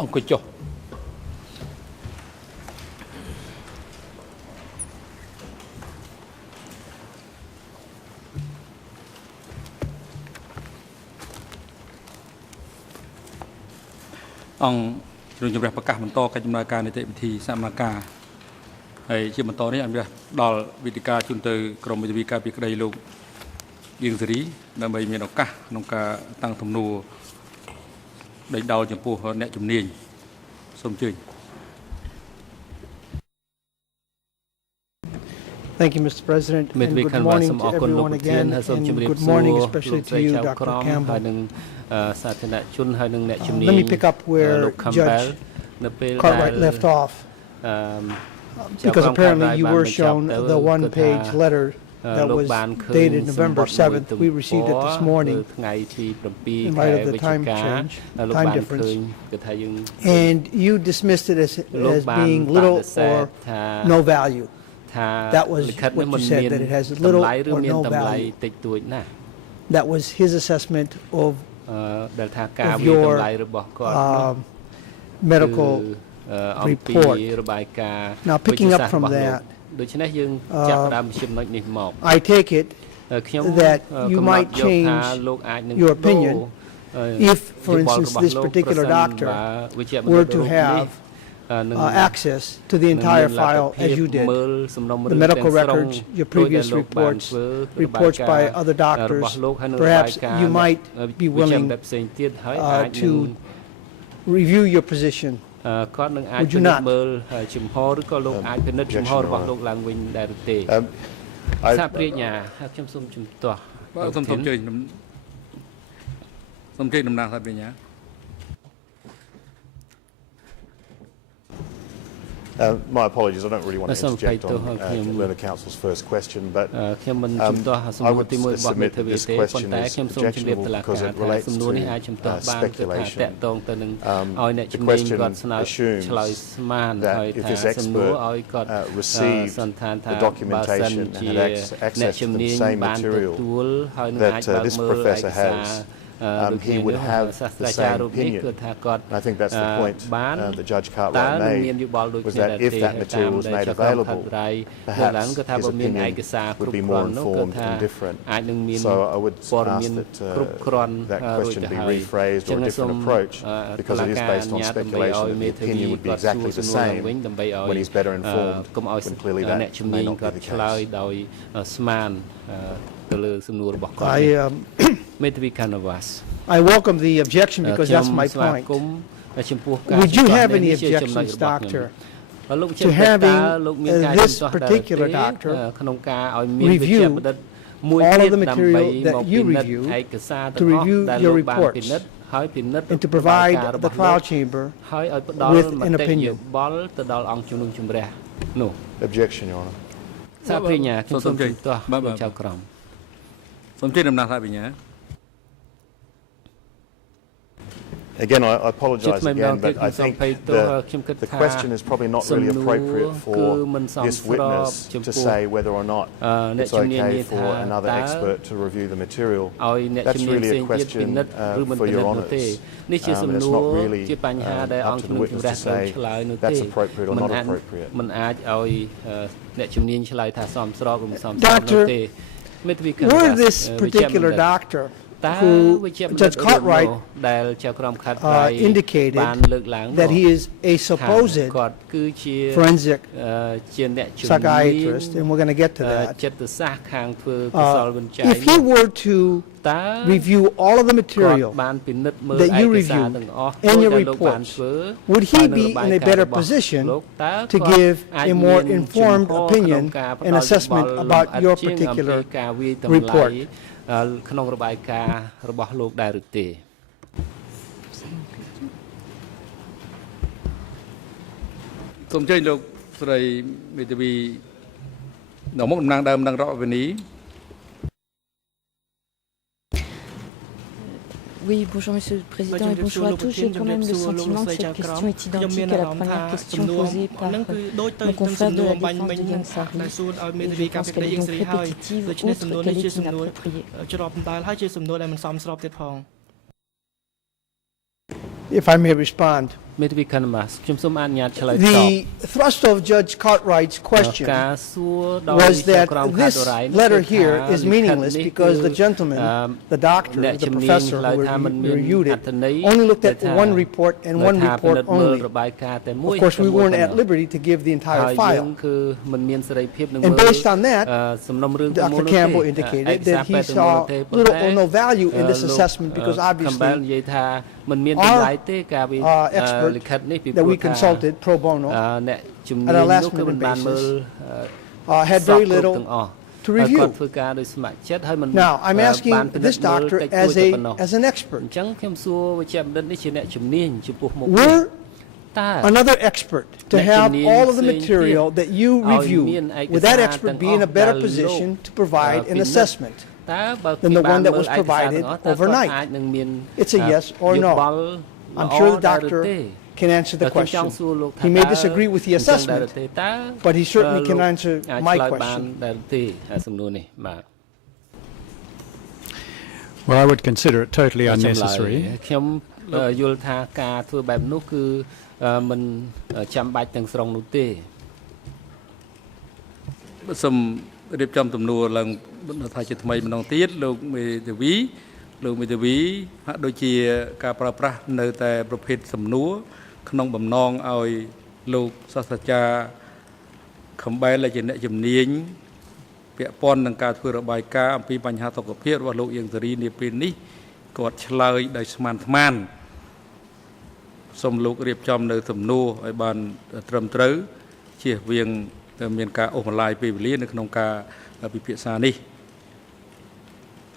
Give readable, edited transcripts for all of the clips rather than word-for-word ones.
អង្គុយចុះអង្គជំរាបប្រកាសបន្តកិច្ចដំណើរការនីតិវិធីសកម្មការហើយជាបន្តនេះអនុញ្ញាតដល់វិទ្យការជូនទៅក្រមវិទ្យាការពីក្តីលោកយៀងសេរីដើម្បីមានឱកាសក្នុងការតាំងទំនួលដេញដោលចំពោះអ្នកជំនាញសូមអញ្ជើញ Thank you, Mr. President, and good morning to everyone again, and good morning especially to you, Dr. Campbell. Let me pick up where Judge Cartwright left off, because apparently you were shown the one-page letter that was dated November 7th. We received it this morning in light of the time difference. And you dismissed it as being little or no value. That was what you said, that it has little or no value. That was his assessment of your medical report. Now, picking up from that, I take it that you might change your opinion if, for instance, this particular doctor were to have access to the entire file as you did, the medical records, your previous reports by other doctors. Perhaps you might be willing to review your position. Would you not? My apologies, I don't really want to interject on Learned Council's first question, but I would submit that this question is objectionable because it relates to speculation. The question assumes that if this expert received the documentation and had access to the same material that this professor has, he would have the same opinion. I think that's the point that Judge Cartwright made, was that if that material was made available, perhaps his opinion would be more informed and different. So I would ask that that question be rephrased or a different approach, because it is based on speculation that the opinion would be exactly the same when he's better informed, when clearly that may not be the case. I welcome the objection because that's my point. Would you have any objections, Doctor, to having this particular doctor review all of the material that you review, to review your reports, and to provide the trial chamber with an opinion? Objection, Your Honor. Again, I apologize again, but I think the question is probably not really appropriate for this witness to say whether or not it's okay for another expert to review the material. That's really a question for Your Honours. It's not really up to the witness to say that's appropriate or not appropriate. Doctor, were this particular doctor who Judge Cartwright indicated that he is a supposed forensic psychiatrist, and we're going to get to that. If he were to review all of the material that you reviewed in your reports, would he be in a better position to give a more informed opinion and assessment about your particular report? ក្នុងរបាយការណ៍របស់លោកដែរឬទេសូមអញ្ជើញលោកស្រីមេធាវីដល់មុខតំណាងដើមរដ្ឋវិនី Oui, bonjour Monsieur le Président et bonjour à tous. J'ai quand même le sentiment que cette question est identique à la première question posée par mon confrère de la défense de Yang Sari. Et je pense qu'elle est donc répétitive, autre qu'elle est inappropriée. If I may respond. The thrust of Judge Cartwright's question was that this letter here is meaningless because the gentleman, the doctor, the professor who reviewed it, only looked at one report and one report only. Of course, we weren't at liberty to give the entire file. And based on that, Dr. Campbell indicated that he saw little or no value in this assessment because obviously our expert that we consulted pro bono on a last minute basis had very little to review. Now, I'm asking this doctor as an expert. We're another expert to have all of the material that you review, with that expert be in a better position to provide an assessment than the one that was provided overnight. It's a yes or no. I'm sure the doctor can answer the question. He may disagree with the assessment, but he certainly can answer my question. Well, I would consider it totally unnecessary. យល់ថាការធ្វើបែបនោះគឺមិនចាំបាច់ទាំងស្រុងនោះទេ សូមរៀបចំទំនួលឡើងថាជាថ្មីម្ដងទៀតលោកមេធាវីហាក់ដូចជាការប្រើប្រាស់នៅតែប្រភេទសំណួរក្នុងបំណងឲ្យលោកសាស្ត្រាចារ្យខំបែលជាអ្នកជំនាញពាក់ព័ន្ធនឹងការធ្វើរបាយការណ៍អំពីបញ្ហាសុខភាពរបស់លោកអៀងសេរីនាពេលនេះគាត់ឆ្លើយដោយស្មានសូមលោករៀបចំនៅសំណួរឲ្យបានត្រឹមត្រូវជៀសវាងមានការអូសបន្លាយពេលវេលានៅក្នុងការពិភាក្សានេះ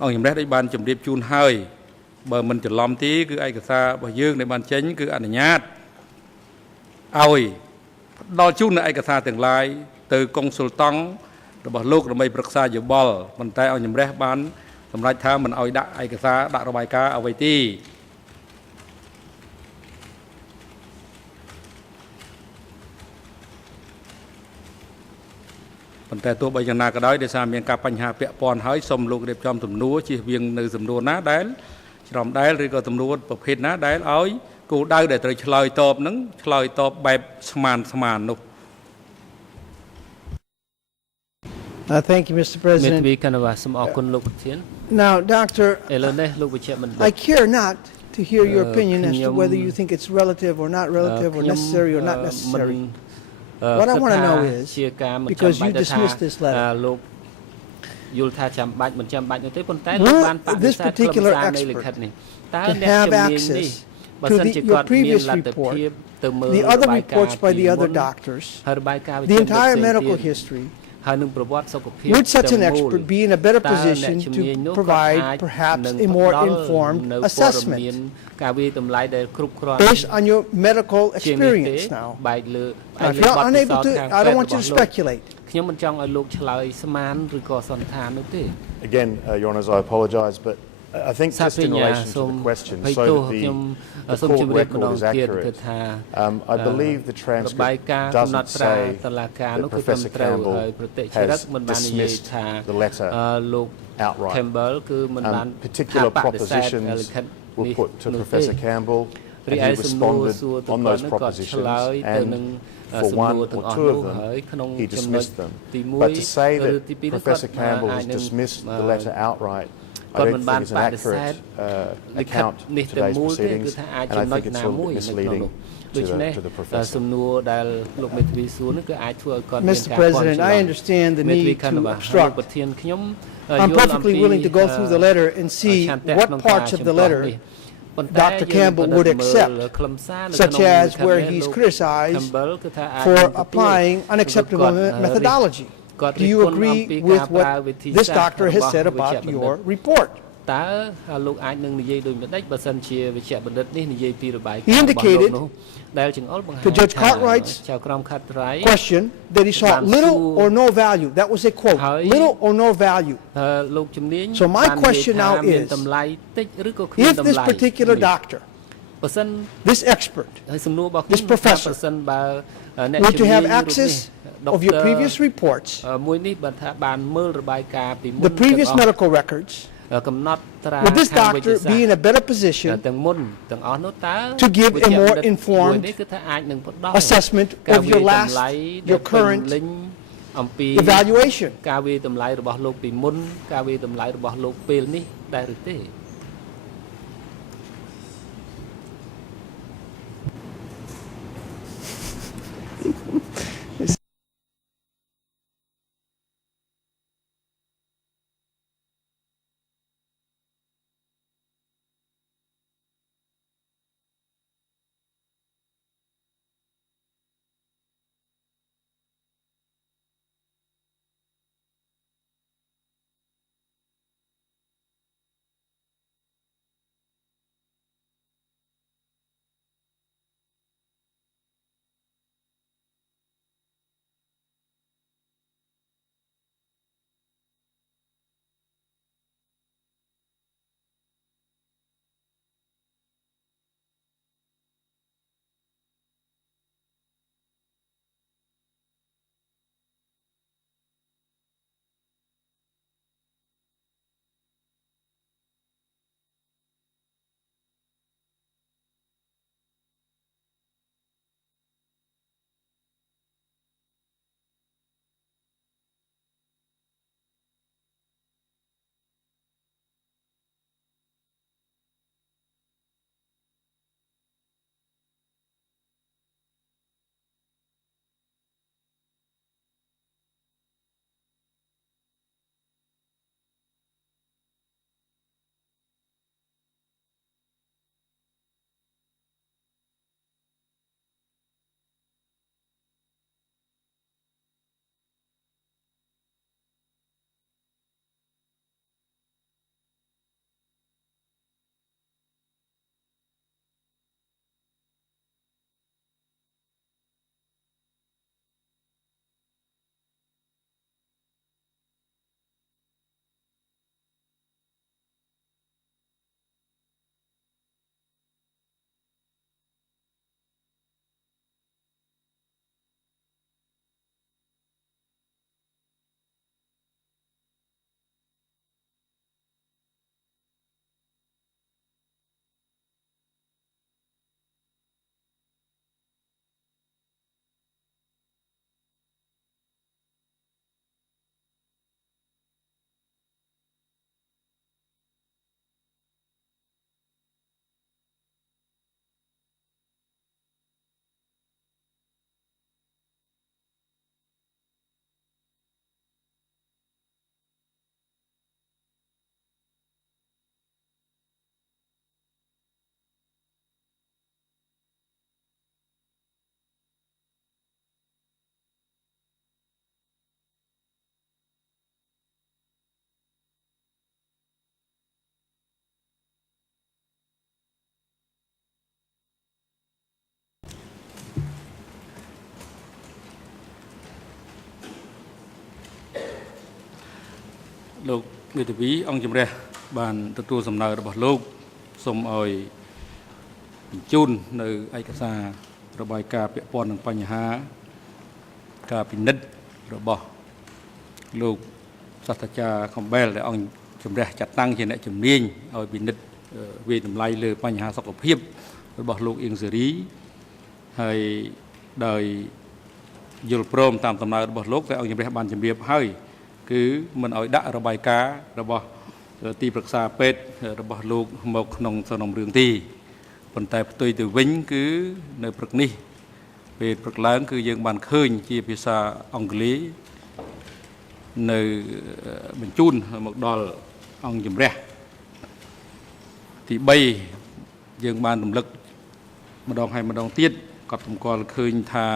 អង្គជំរះได้បានជម្រាបជូនហើយបើមិនច្រឡំទេគឺឯកសាររបស់យើងដែលបានចេញគឺអនុញ្ញាតឲ្យដល់ជូននៅឯកសារទាំងឡាយទៅកុងស៊ុលតង់របស់លោកដើម្បីប្រឹក្សាយោបល់ប៉ុន្តែអង្គជំរះបានសម្រេចថាមិនឲ្យដាក់ឯកសារដាក់របាយការណ៍អ្វីទេប៉ុន្តែទោះបីយ៉ាងណាក៏ដោយដោយសារមានការបញ្ហាពាក់ព័ន្ធហើយសូមលោករៀបចំទំនួលជៀសវាងនៅសំណួរណាដែលច្រំដែលឬក៏ទំនួលប្រភេទណាដែលឲ្យគោលដៅដែលត្រូវឆ្លើយតបនឹងឆ្លើយតបបែបស្មាននោះ Thank you, Mr. President. Now, Doctor, I care not to hear your opinion as to whether you think it's relative or not relative or necessary or not necessary. What I want to know is, because you dismissed this letter, will this particular expert can have access to your previous report, the other reports by the other doctors, the entire medical history? Would such an expert be in a better position to provide perhaps a more informed assessment based on your medical experience now? If you're unable to, I don't want you to speculate. Again, Your Honours, I apologise, but I think just in relation to the question, so that the court record is accurate, I believe the transcript doesn't say that Professor Campbell has dismissed the letter outright. Particular propositions were put to Professor Campbell, and he responded on those propositions, and for one or two of them, he dismissed them. But to say that Professor Campbell has dismissed the letter outright, I don't think it's an accurate account of today's proceedings, and I think it's a little bit misleading to the professor. Mr. President, I understand the need to obstruct. I'm perfectly willing to go through the letter and see what parts of the letter Dr. Campbell would accept, such as where he's criticized for applying unacceptable methodology. Do you agree with what this doctor has said about your report? He indicated to Judge Cartwright's question that he saw little or no value. That was a quote, little or no value. So my question now is, if this particular doctor, this expert, this professor, were to have access of your previous reports, the previous medical records, would this doctor be in a better position to give a more informed assessment of your current evaluation? ការវិតម្លៃរបស់លោកពីមុនការវិតម្លៃរបស់លោកពេលនេះដែរឬទេ លោកមេធាវីអង្គជំរះបានទទួលសំណើរបស់លោកសូមឲ្យបញ្ជូននៅឯកសាររបាយការណ៍ពាក់ព័ន្ធនឹងបញ្ហាការពិនិត្យរបស់លោកសាស្ត្រាចារ្យ Campbell ដែលអង្គជំរះចាត់តាំងជាអ្នកជំនាញឲ្យពិនិត្យវិតម្លៃលើបញ្ហាសុខភាពរបស់លោកអៀងសេរីហើយដោយយល់ព្រមតាមដំណើររបស់លោកតែអង្គជំរះបានជម្រាបហើយគឺមិនឲ្យដាក់របាយការណ៍របស់ទីប្រឹក្សាពេទ្យរបស់លោកមកក្នុងសំណុំរឿងទេប៉ុន្តែផ្ទុយទៅវិញគឺនៅព្រឹកនេះពេលព្រឹកឡើងគឺយើងបានឃើញជាភាសាអង់គ្លេសនៅបញ្ជូនមកដល់អង្គជំរះទី3យើងបានរំលឹកម្ដងហើយម្ដងទៀតក៏សម្គាល់ឃើញថា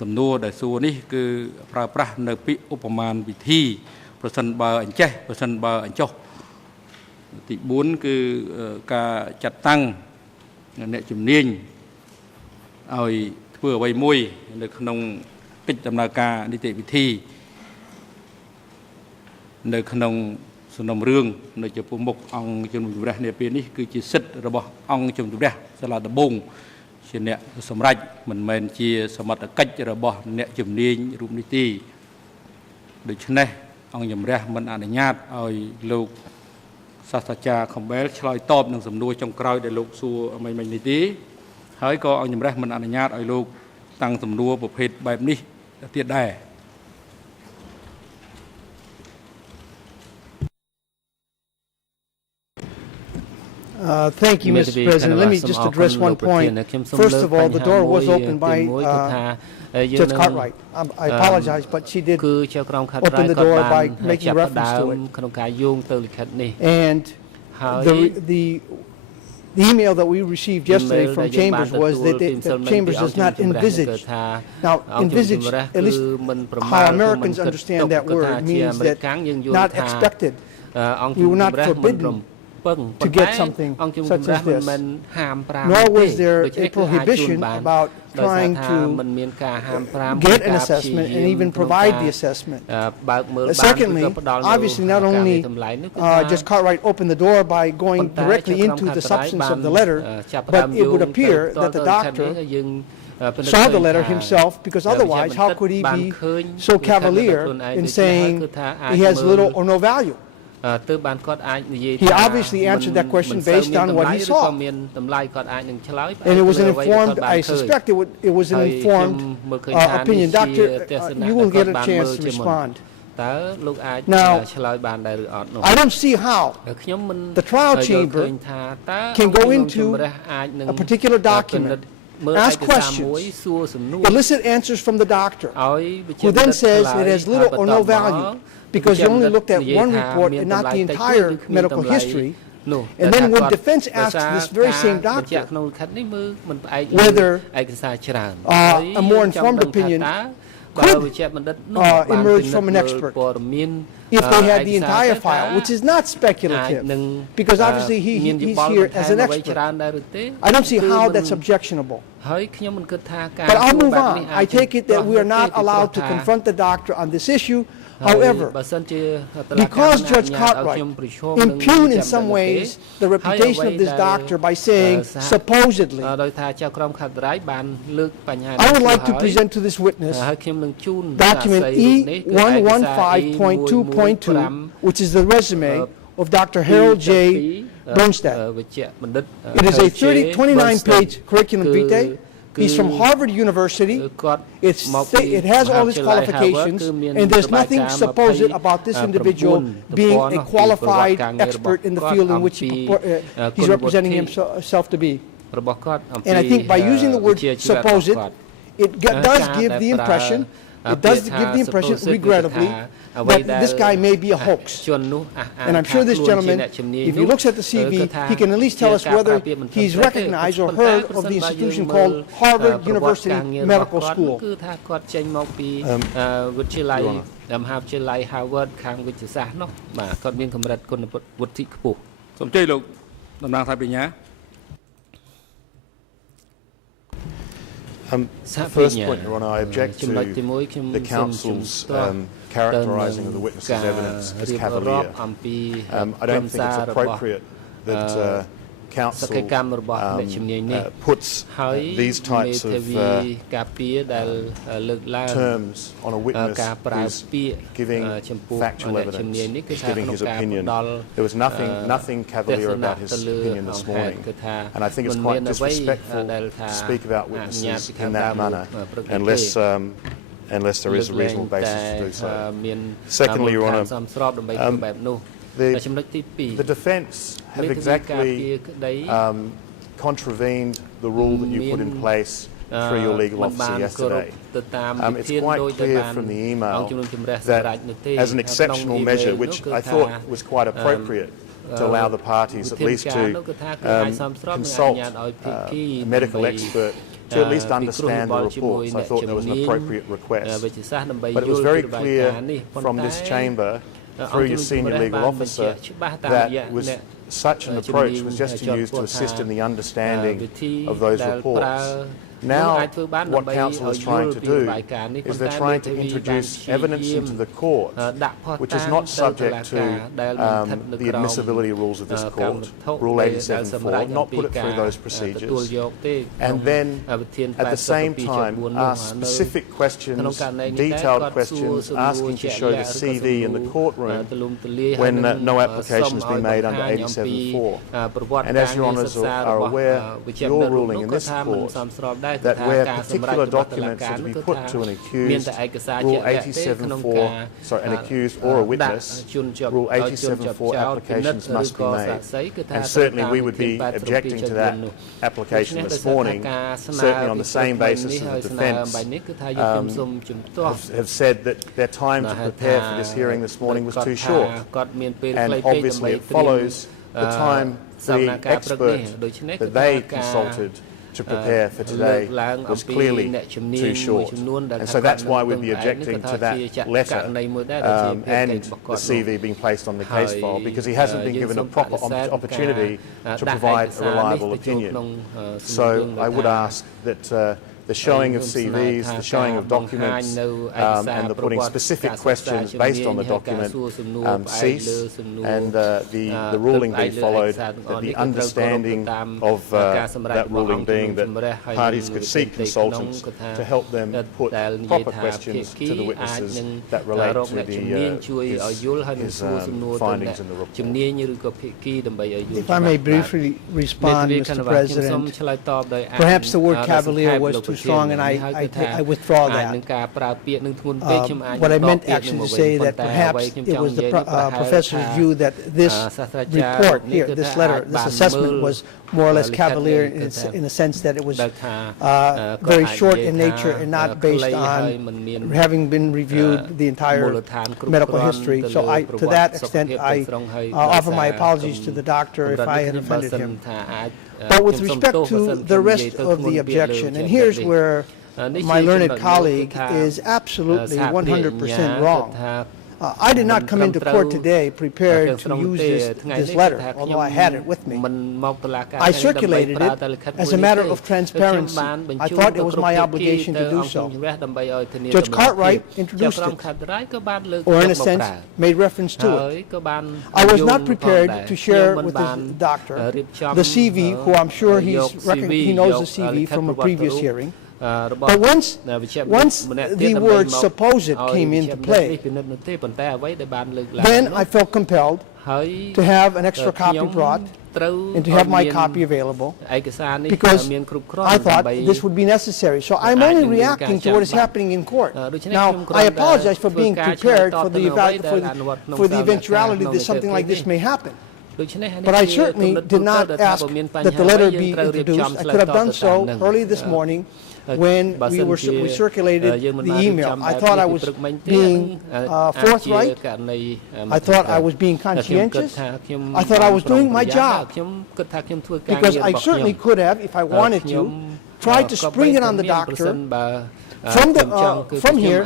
សំណួរដែលសួរនេះគឺប្រើប្រាស់នៅពាក្យឧបមាវិធីប្រសិនបើអញ្ចេះប្រសិនបើអញ្ចោះទី4គឺការចាត់តាំងអ្នកជំនាញឲ្យធ្វើអ្វីមួយនៅក្នុងកិច្ចដំណើរការនីតិវិធីនៅក្នុងសំណុំរឿងនៅចំពោះមុខអង្គជំរះនាពេលនេះគឺជាសិទ្ធិរបស់អង្គជំរះសាលាដំបងជាអ្នកសម្រេចមិនមែនជាសមត្ថកិច្ចរបស់អ្នកជំនាញរូបនេះទេដូច្នេះអង្គជំរះមិនអនុញ្ញាតឲ្យលោក សាស្ត្រាចារ្យ Campbell ឆ្លើយតបនឹងសំណួរចុងក្រោយដែលលោកសួរមិញនេះទេហើយក៏អង្គជំរះមិនអនុញ្ញាតឲ្យលោកតាំងសំណួរប្រភេទបែបនេះទៀតដែរ Thank you, Mr. President. Let me just address one point. First of all, the door was opened by Judge Cartwright. I apologize, but she did open the door by making reference to it. And the email that we received yesterday from Chambers was that Chambers does not envisage. Now, envisage, at least how Americans understand that word, means that not expected. We were not forbidden to get something such as this. Nor was there a prohibition about trying to get an assessment and even provide the assessment. Secondly, obviously not only Judge Cartwright opened the door by going directly into the substance of the letter, but it would appear that the doctor saw the letter himself, because otherwise how could he be so cavalier in saying he has little or no value? He obviously answered that question based on what he saw. And it was an informed, I suspect it was an informed opinion. Doctor, you will get a chance to respond. Now, I don't see how the trial chamber can go into a particular document, ask questions, elicit answers from the doctor, who then says it has little or no value, because you only looked at one report and not the entire medical history. And then when defense asks this very same doctor whether a more informed opinion could emerge from an expert if they had the entire file, which is not speculative, because obviously he's here as an expert. I don't see how that's objectionable. But I'll move on. I take it that we are not allowed to confront the doctor on this issue. However, because Judge Cartwright impugned in some ways the reputation of this doctor by saying supposedly, I would like to present to this witness document E115.2.2, which is the resume of Dr. Harold J. Bernstedt. It is a 29-page curriculum vitae. He's from Harvard University. It has all his qualifications, and there's nothing supposed about this individual being a qualified expert in the field in which he's representing himself to be. And I think by using the word supposed, it does give the impression, regrettably, that this guy may be a hoax. And I'm sure this gentleman, if he looks at the CV, he can at least tell us whether he's recognized or heard of the institution called Harvard University Medical School. សូមជ័យលោកតំណាងថាបញ្ញា First point, Your Honour, I object to the Council's characterising of the witness's evidence as cavalier. I don't think it's appropriate that Council puts these types of terms on a witness who's giving factual evidence, who's giving his opinion. There was nothing cavalier about his opinion this morning. And I think it's quite disrespectful to speak about witnesses in that manner unless there is a reasonable basis to do so. Secondly, Your Honour, the defence have exactly contravened the rule that you put in place through your legal officer yesterday. It's quite clear from the email that as an exceptional measure, which I thought was quite appropriate to allow the parties at least to consult a medical expert to at least understand the reports. I thought that was an appropriate request. But it was very clear from this chamber through your senior legal officer that such an approach was just to use to assist in the understanding of those reports. Now, what Council is trying to do is they're trying to introduce evidence into the court which is not subject to the admissibility rules of this court, Rule 87.4, not put it through those procedures, and then at the same time ask specific questions, detailed questions, asking to show the CV in the courtroom when no application has been made under 87.4. And as Your Honours are aware, your ruling in this court that where particular documents are to be put to an accused, Rule 87.4, sorry, an accused or a witness, Rule 87.4 applications must be made. And certainly we would be objecting to that application this morning, certainly on the same basis as the defence have said that their time to prepare for this hearing this morning was too short. And obviously it follows the time the expert that they consulted to prepare for today was clearly too short. And so that's why we'd be objecting to that letter and the CV being placed on the case file, because he hasn't been given a proper opportunity to provide a reliable opinion. So I would ask that the showing of CVs, the showing of documents, and the putting specific questions based on the document cease, and the ruling be followed, the understanding of that ruling being that parties could seek consultants to help them put proper questions to the witnesses that relate to his findings in the report. If I may briefly respond, Mr. President, perhaps the word cavalier was too strong, and I withdraw that. What I meant actually to say that perhaps it was the professor's view that this report here, this letter, this assessment was more or less cavalier in a sense that it was very short in nature and not based on having been reviewed the entire medical history. So to that extent, I offer my apologies to the doctor if I had offended him. But with respect to the rest of the objection, and here's where my learned colleague is absolutely 100% wrong. I did not come into court today prepared to use this letter, although I had it with me. I circulated it as a matter of transparency. I thought it was my obligation to do so. Judge Cartwright introduced it, or in a sense, made reference to it. I was not prepared to share with the doctor the CV, who I'm sure he knows the CV from a previous hearing. But once the word supposed came into play, then I felt compelled to have an extra copy brought and to have my copy available, because I thought this would be necessary. So I'm only reacting to what is happening in court. Now, I apologize for being prepared for the eventuality that something like this may happen. But I certainly did not ask that the letter be introduced. I could have done so early this morning when we circulated the email. I thought I was being forthright. I thought I was being conscientious. I thought I was doing my job. Because I certainly could have, if I wanted to, tried to spring it on the doctor from here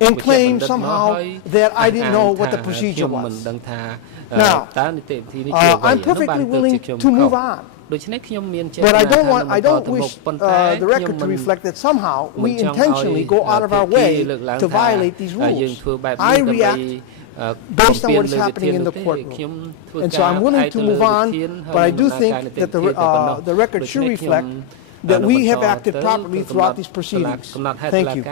and claim somehow that I didn't know what the procedure was. Now, I'm perfectly willing to move on. But I don't wish the record to reflect that somehow we intentionally go out of our way to violate these rules. I react based on what is happening in the courtroom. And so I'm willing to move on, but I do think that the record should reflect that we have acted properly throughout these proceedings. Thank you.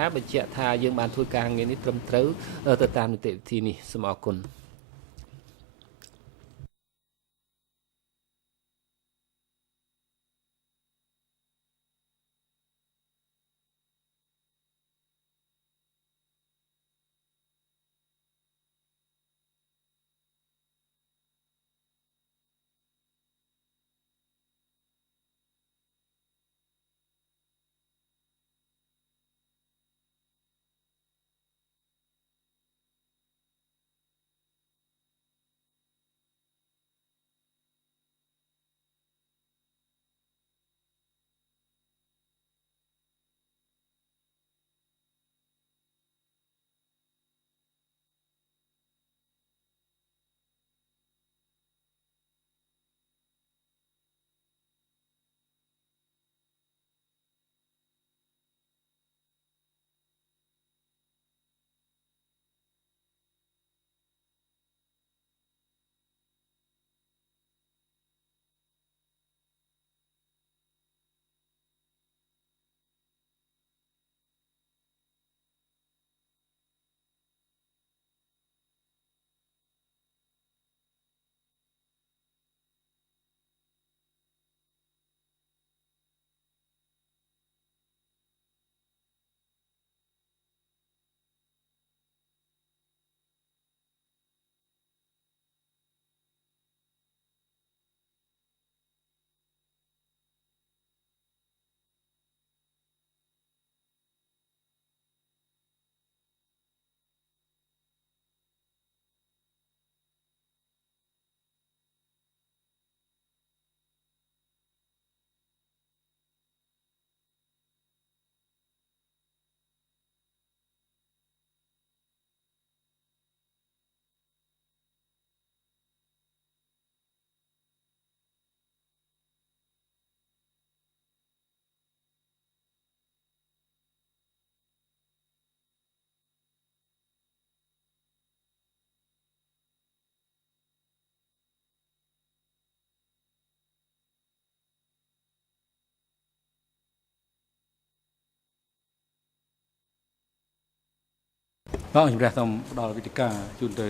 បាទជំរាបសូមផ្ដល់វិធីការជូនទៅ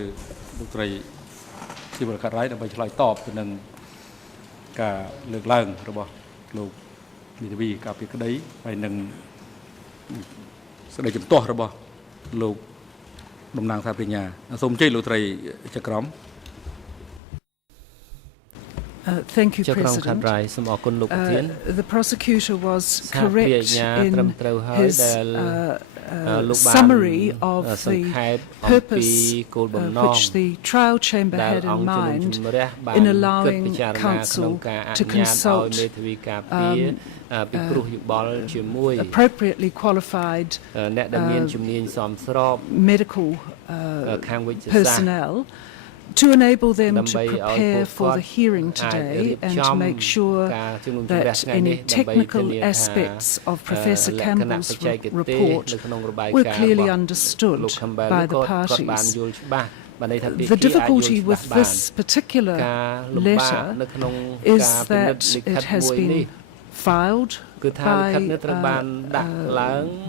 លោកស្រីជីវរកាត់រ៉ៃដើម្បីឆ្លើយតបទៅនឹងការលើកឡើងរបស់លោកមេធាវីការពីក្តីហើយនឹងសេចក្តីជំទាស់របស់លោកតំណាងសាធារណសូមអញ្ជើញលោកស្រីចក្រម Thank you, President. The prosecutor was correct in his summary of the purpose which the trial chamber had in mind in allowing counsel to consult appropriately qualified medical personnel to enable them to prepare for the hearing today and to make sure that any technical aspects of Professor Campbell's report were clearly understood by the parties. The difficulty with this particular letter is that it has been filed by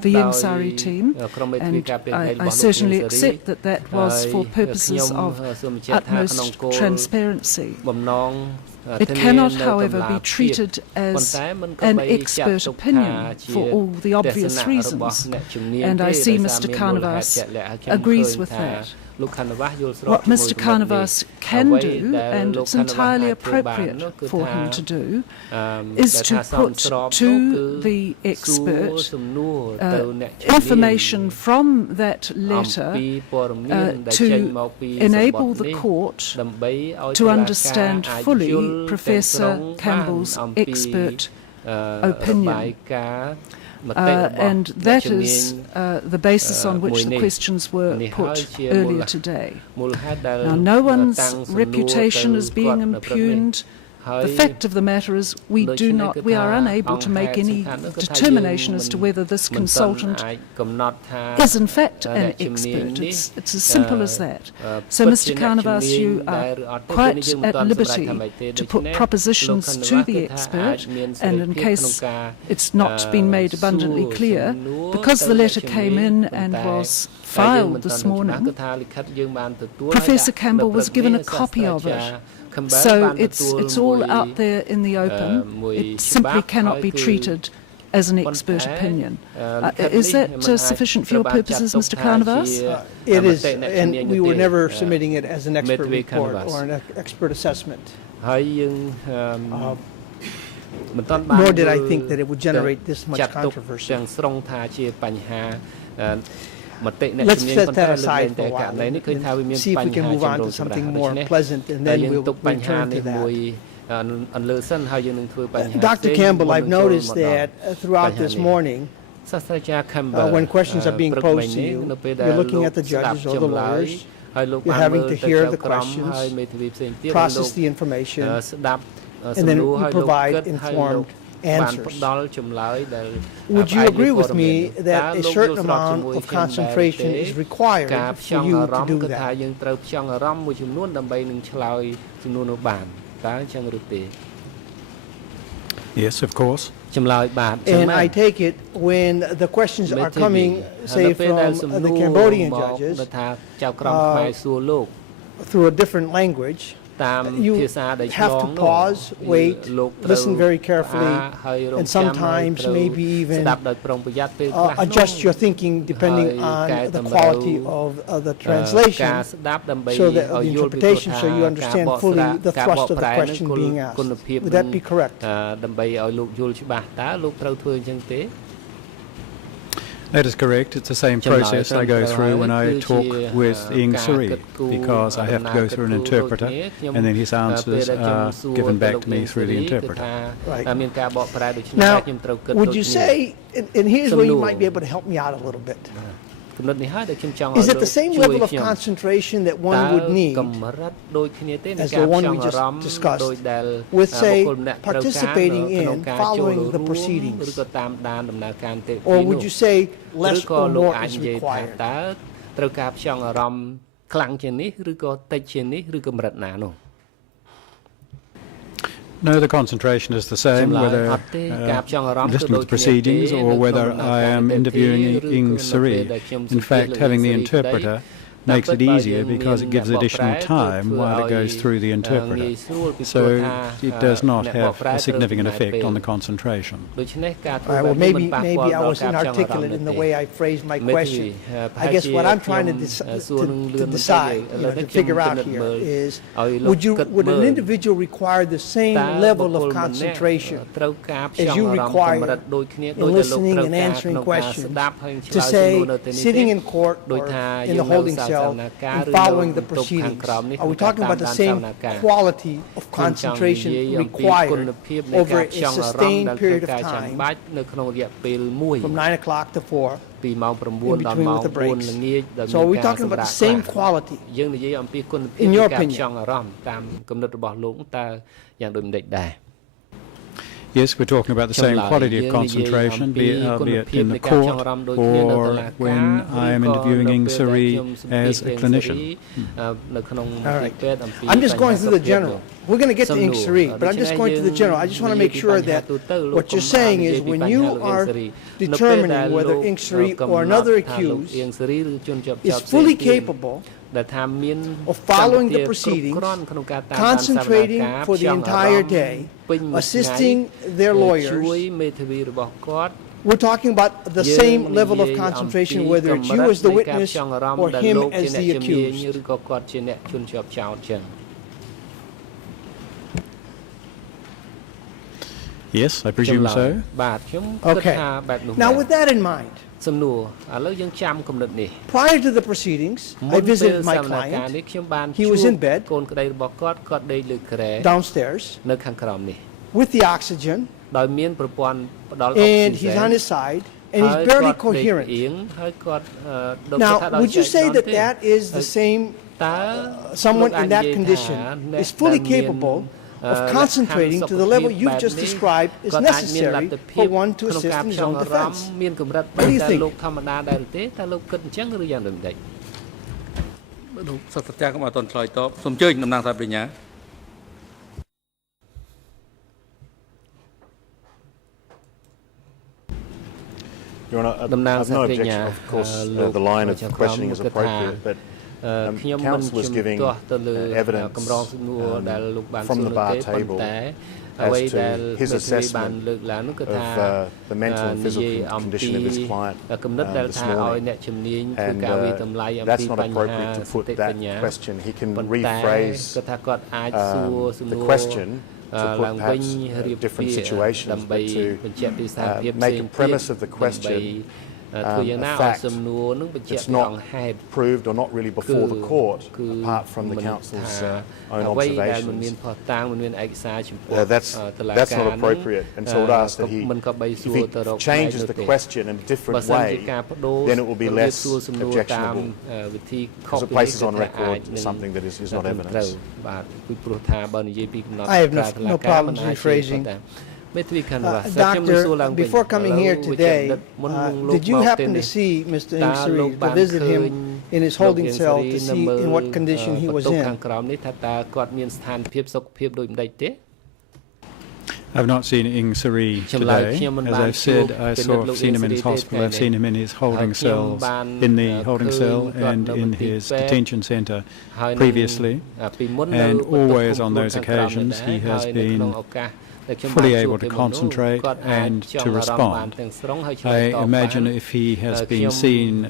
the Ansari team, and I certainly accept that that was for purposes of utmost transparency. It cannot, however, be treated as an expert opinion for all the obvious reasons, and I see Mr. Carnavas agrees with that. What Mr. Carnavas can do, and it's entirely appropriate for him to do, is to put to the expert information from that letter to enable the court to understand fully Professor Campbell's expert opinion. And that is the basis on which the questions were put earlier today. Now, no one's reputation is being impugned. The fact of the matter is we are unable to make any determination as to whether this consultant is in fact an expert. It's as simple as that. So, Mr. Carnavas, you are quite at liberty to put propositions to the expert, and in case it's not been made abundantly clear, because the letter came in and was filed this morning, Professor Campbell was given a copy of it. So it's all out there in the open. It simply cannot be treated as an expert opinion. Is that sufficient for your purposes, Mr. Carnavas? It is, and we were never submitting it as an expert report or an expert assessment. Nor did I think that it would generate this much controversy. Let's set that aside for a while and see if we can move on to something more pleasant, and then we'll return to that. Dr. Campbell, I've noticed that throughout this morning, when questions are being posed to you, you're looking at the judges or the lawyers, you're having to hear the questions, process the information, and then you provide informed answers. Would you agree with me that a certain amount of concentration is required for you to do that? Yes, of course. And I take it when the questions are coming, say, from the Cambodian judges through a different language, you have to pause, wait, listen very carefully, and sometimes maybe even adjust your thinking depending on the quality of the translation, so that the interpretation, so you understand fully the thrust of the question being asked. Would that be correct? That is correct. It's the same process I go through when I talk with Ieng Sari, because I have to go through an interpreter, and then his answers are given back to me through the interpreter. Right. Now, would you say, and here's where you might be able to help me out a little bit. Is it the same level of concentration that one would need as the one we just discussed with, say, participating in, following the proceedings? Or would you say less or more is required? No, the concentration is the same, whether listening to the proceedings or whether I am interviewing Ing Sri. In fact, having the interpreter makes it easier because it gives additional time while it goes through the interpreter. So it does not have a significant effect on the concentration. All right, well, maybe I was inarticulate in the way I phrased my question. I guess what I'm trying to decide, to figure out here is, would an individual require the same level of concentration as you require in listening and answering questions to say, sitting in court or in the holding cell and following the proceedings? Are we talking about the same quality of concentration required over a sustained period of time from 9 o'clock to 4 in between with the breaks? So are we talking about the same quality in your opinion? Yes, we're talking about the same quality of concentration, albeit in the court or when I am interviewing Ing Sri as a clinician. All right. I'm just going through the general. We're going to get to Ing Sri, but I'm just going to the general. I just want to make sure that what you're saying is when you are determining whether Ing Sri or another accused is fully capable of following the proceedings, concentrating for the entire day, assisting their lawyers, we're talking about the same level of concentration, whether it's you as the witness or him as the accused. Yes, I presume so. Okay. Now, with that in mind, prior to the proceedings, I visited my client. He was in bed downstairs with the oxygen, and he's on his side, and he's barely coherent. Now, would you say that that is the same, someone in that condition is fully capable of concentrating to the level you've just described is necessary for one to assist in his own defense? What do you think? លោកសាស្ត្រាចារ្យក៏អត់ទាន់ឆ្លើយតបសូមអញ្ជើញតំណាងសាស្ត្រាបញ្ញា Your Honor, I've no objection. Of course, the line of questioning is appropriate, but counsel was giving evidence from the bar table as to his assessment of the mental and physical condition of his client this morning. And that's not appropriate to put that question. He can rephrase the question to put perhaps different situations, but to make a premise of the question a fact that's not proved or not really before the court, apart from the counsel's own observations. That's not appropriate, and so I would ask that if he changes the question in a different way, then it will be less objectionable, because it places on record something that is not evidence. I have no problems rephrasing. Doctor, before coming here today, did you happen to see Mr. Ing Sri, to visit him in his holding cell to see in what condition he was in? I've not seen Ing Sri today. As I've said, I've seen him in his hospital, I've seen him in his holding cells, in the holding cell and in his detention centre previously, and always on those occasions he has been fully able to concentrate and to respond. I imagine if he has been seen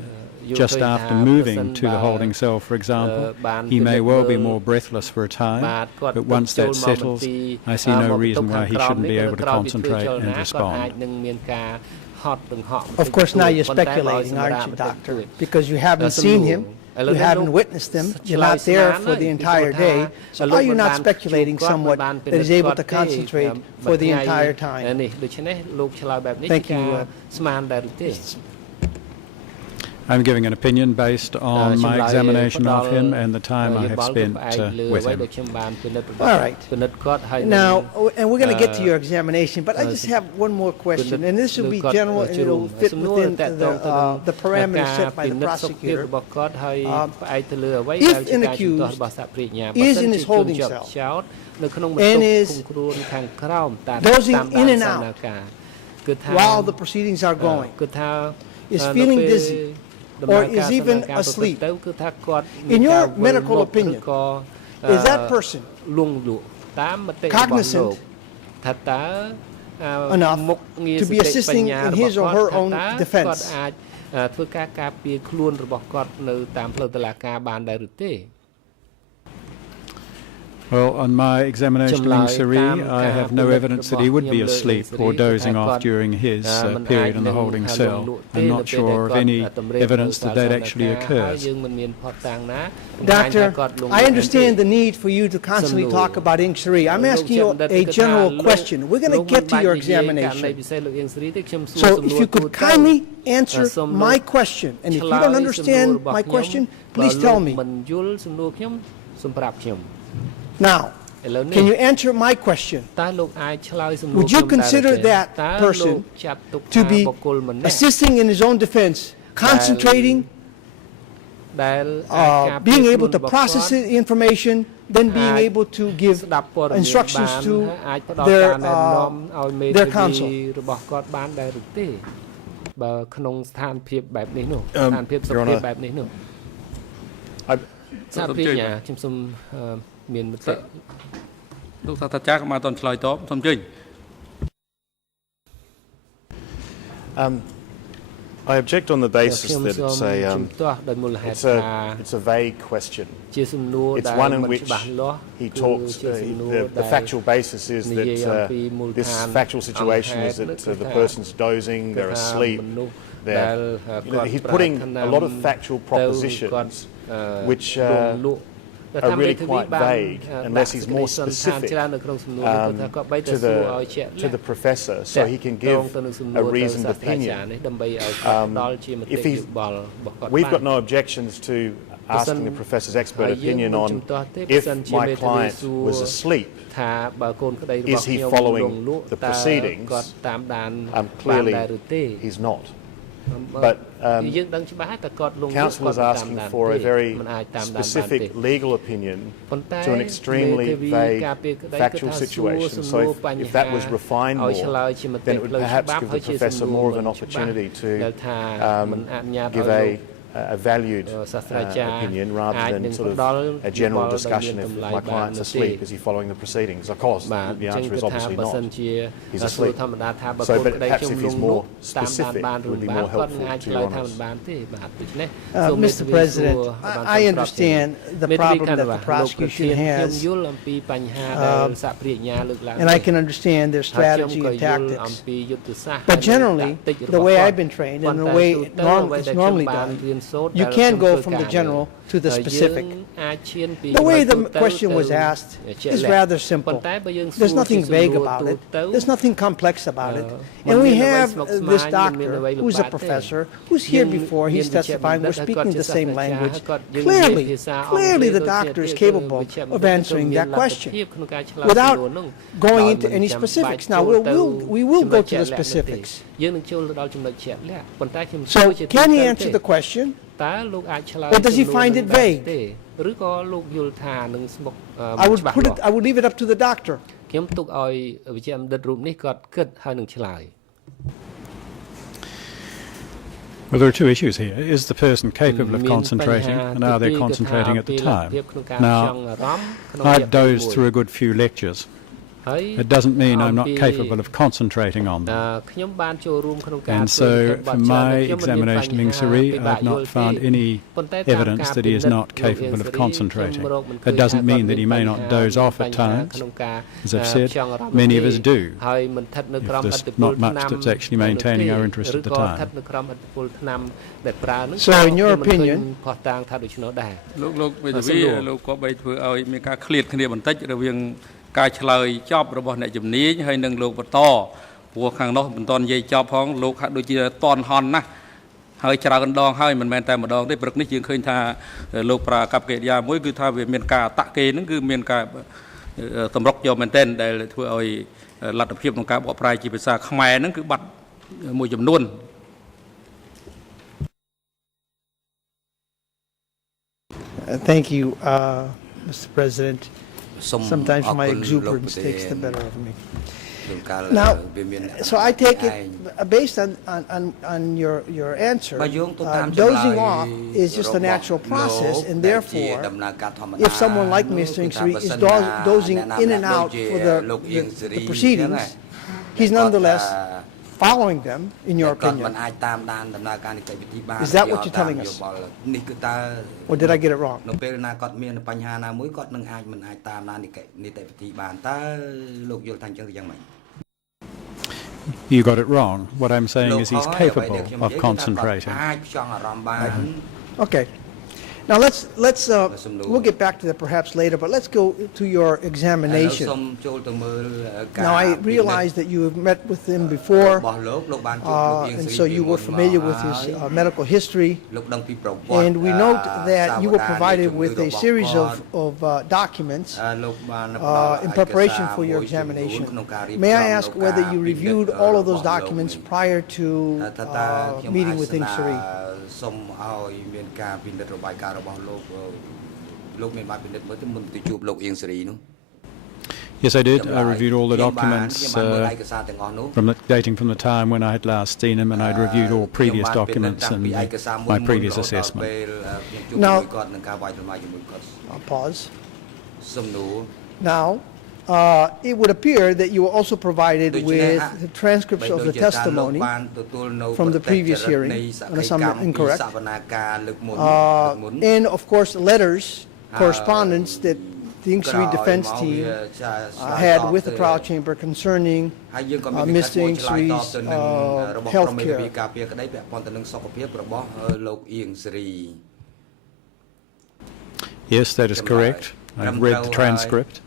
just after moving to the holding cell, for example, he may well be more breathless for a time, but once that settles, I see no reason why he shouldn't be able to concentrate and respond. Of course, now you're speculating, aren't you, Doctor? Because you haven't seen him. You haven't witnessed them. You're not there for the entire day. So are you not speculating somewhat that he's able to concentrate for the entire time? Thank you. I'm giving an opinion based on my examination of him and the time I have spent with him. All right. Now, and we're going to get to your examination, but I just have one more question, and this will be general, and it will fit within the parameters set by the prosecutor. If an accused is in his holding cell and is dozing in and out while the proceedings are going, is feeling dizzy, or is even asleep, in your medical opinion, is that person cognizant enough to be assisting in his or her own defense? Well, on my examination of Ling Siri, I have no evidence that he would be asleep or dozing off during his period in the holding cell. I'm not sure of any evidence that that actually occurs. Doctor, I understand the need for you to constantly talk about Ling Siri. I'm asking you a general question. We're going to get to your examination. So if you could kindly answer my question, and if you don't understand my question, please tell me. Now, can you answer my question? Would you consider that person to be assisting in his own defense, concentrating, being able to process the information, then being able to give instructions to their counsel? Your Honor, លោកថាចាស់មកតន់ឆ្លើយតបសូមជើញ I object on the basis that it's a vague question. It's one in which he talks, the factual basis is that this factual situation is that the person's dozing, they're asleep, he's putting a lot of factual propositions which are really quite vague unless he's more specific to the professor so he can give a reasoned opinion. We've got no objections to asking the professor's expert opinion on if my client was asleep, is he following the proceedings? Clearly he's not. But counsel is asking for a very specific legal opinion to an extremely vague factual situation. So if that was refined more, then it would perhaps give the professor more of an opportunity to give a valued opinion rather than sort of a general discussion if my client's asleep, is he following the proceedings? Of course, the answer is obviously not. He's asleep. So but perhaps if he's more specific, it would be more helpful to your honors. Mr. President, I understand the problem that the prosecution has, and I can understand their strategy and tactics. But generally, the way I've been trained and the way it's normally done, you can go from the general to the specific. The way the question was asked is rather simple. There's nothing vague about it. There's nothing complex about it. And we have this doctor who's a professor, who's here before, he's testifying, we're speaking the same language. Clearly the doctor is capable of answering that question without going into any specifics. Now, we will go to the specifics. So, can he answer the question? Or does he find it vague? I would leave it up to the doctor. Well, there are two issues here. Is the person capable of concentrating, and are they concentrating at the time? Now, I've dozed through a good few lectures. It doesn't mean I'm not capable of concentrating on them. And so, from my examination of Ling Siri, I've not found any evidence that he is not capable of concentrating. That doesn't mean that he may not doze off at times. As I've said, many of us do, if there's not much that's actually maintaining our interest at the time. So, in your opinion, ការឆ្លើយចប់របស់អ្នកជំនាញហើយនឹងលោកបន្តព្រោះខាងនោះបន្តនិយាយចប់ផងលោកហាក់ដូចជាតន់ហន់ណាស់ ហើយច្រើនដងហើយមិនមែនតែម្ដងទេព្រឹកនេះយើងឃើញថាលោកប្រាកັບកិរិយាមួយគឺថាវាមានការអតគេហ្នឹងគឺមានការតម្រុកយកមែនទែនដែលធ្វើឲ្យលទ្ធភាពក្នុងការបកប្រែជាភាសាខ្មែរហ្នឹងគឺបាត់មួយចំនួន Thank you, Mr. President. Sometimes my exuberance takes the better of me. Now, so I take it, based on your answer, dozing off is just a natural process, and therefore, if someone like Mr. Ingsiri is dozing in and out for the proceedings, he's nonetheless following them, in your opinion. Is that what you're telling us? Or did I get it wrong? You got it wrong. What I'm saying is he's capable of concentrating. Okay. Now we'll get back to that perhaps later, but let's go to your examination. Now I realize that you have met with him before, and so you were familiar with his medical history, and we note that you were provided with a series of documents in preparation for your examination. May I ask whether you reviewed all of those documents prior to meeting with Ingsiri? Yes, I did. I reviewed all the documents dating from the time when I had last seen him, and I'd reviewed all previous documents and my previous assessment. Now, I'll pause. Now, it would appear that you were also provided with the transcripts of the testimony from the previous hearing, unless I'm incorrect, and of course letters, correspondence that the Ingsiri defense team had with the trial chamber concerning Mr. Ingsiri's health care. Yes, that is correct. I've read the transcript.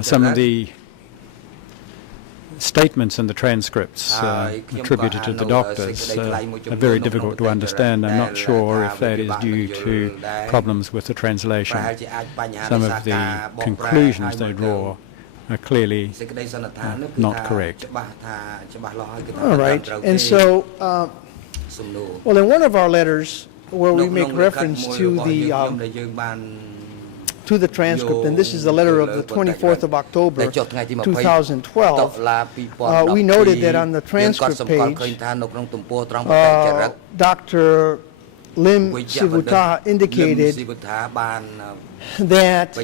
Some of the statements in the transcripts attributed to the doctors are very difficult to understand. I'm not sure if that is due to problems with the translation. Some of the conclusions they draw are clearly not correct. All right. And so, well, in one of our letters where we make reference to the transcript, and this is the letter of the 24th of October, 2012, we noted that on the transcript page, Dr. Lim Sivutaha indicated that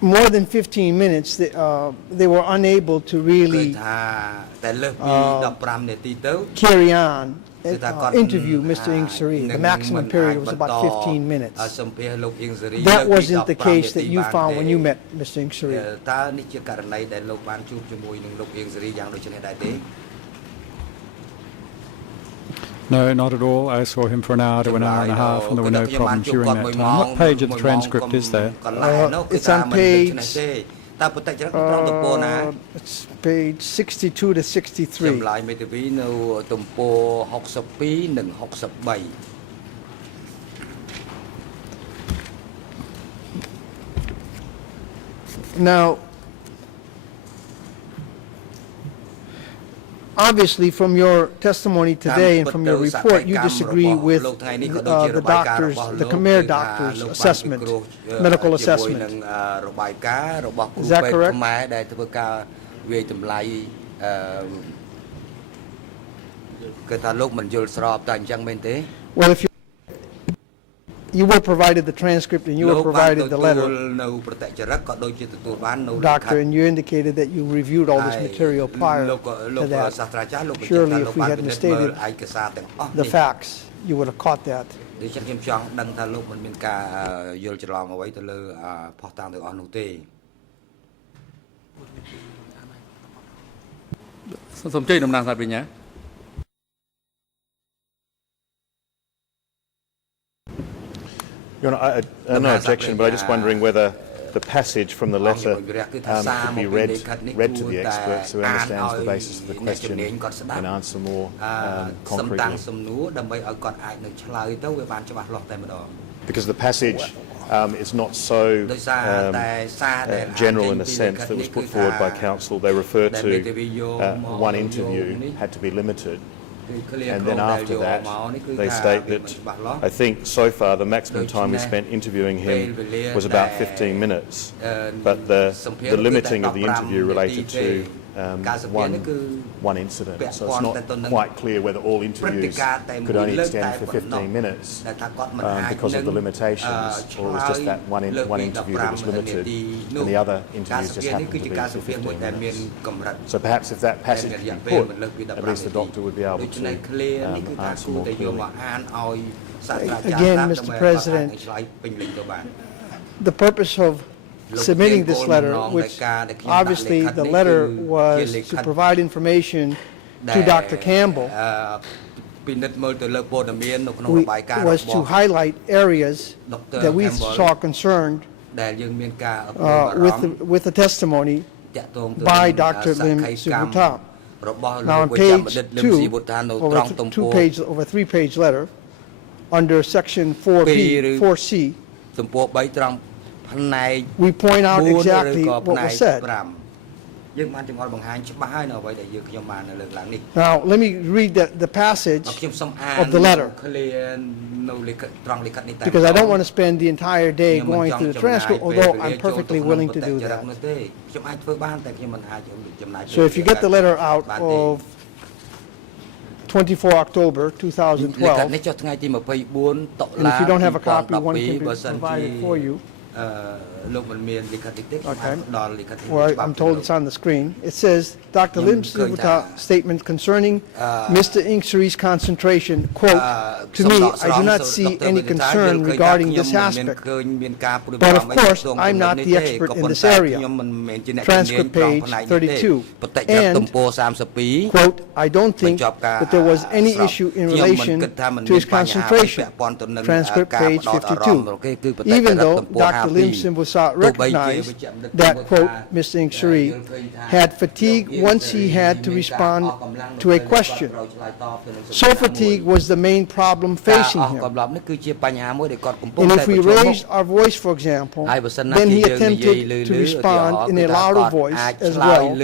more than 15 minutes they were unable to really carry on interview Mr. Ingsiri. The maximum period was about 15 minutes. That wasn't the case that you found when you met Mr. Ingsiri. No, not at all. I saw him for an hour to an hour and a half, and there were no problems during that time. What page of the transcript is that? It's on page... it's page 62 to 63. Now, obviously, from your testimony today and from your report, you disagree with the doctor's, the Khmer doctor's assessment, medical assessment. Is that correct? Well, if you were provided the transcript and you were provided the letter, Doctor, and you indicated that you reviewed all this material prior to that. Surely if we hadn't stated the facts, you would have caught that. No objection, but I'm just wondering whether the passage from the letter could be read to the expert so he understands the basis of the question and answer more concretely. Because the passage is not so general in a sense that was put forward by council. They refer to one interview had to be limited. And then after that, they state that I think so far the maximum time we spent interviewing him was about 15 minutes. But the limiting of the interview related to one incident. So it's not quite clear whether all interviews could only extend for 15 minutes because of the limitations, or it was just that one interview that was limited and the other interviews just happened to be for 15 minutes. So perhaps if that passage could be put, at least the doctor would be able to answer more clearly. Again, Mr. President, the purpose of submitting this letter, which obviously the letter was to provide information to Dr. Campbell, was to highlight areas that we saw concerned with the testimony by Dr. Lim Sivutha. Now on page 2, over a 3-page letter, under section 4C, we point out exactly what was said. Now, let me read the passage of the letter, because I don't want to spend the entire day going through the transcript, although I'm perfectly willing to do that. So if you get the letter out of 24 October 2012, and if you don't have a copy, one can be provided for you. Okay. Well, I'm told it's on the screen. It says, Dr. Lim Sivutha statement concerning Mr. Ingsari's concentration, quote, to me, I do not see any concern regarding this aspect. But of course, I'm not the expert in this area. Transcript page 32. And, quote, I don't think that there was any issue in relation to his concentration. Transcript page 52. Even though Dr. Lim Sivutha recognized that, quote, Mr. Ingsari had fatigue once he had to respond to a question. So fatigue was the main problem facing him. And if we raised our voice, for example, then he attempted to respond in a louder voice as well.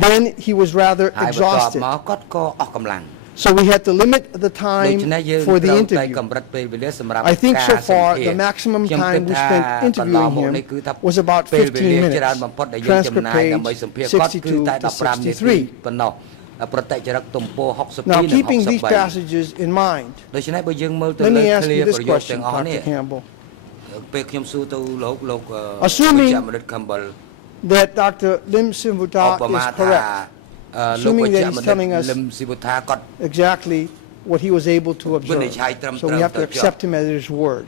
Then he was rather exhausted. So we had to limit the time for the interview. I think so far the maximum time we spent interviewing him was about 15 minutes. Transcript page 62 to 63. Now, keeping these passages in mind, let me ask you this question, Dr. Campbell. Assuming that Dr. Lim Sivutha is correct, assuming that he's telling us exactly what he was able to observe, so we have to accept him at his word.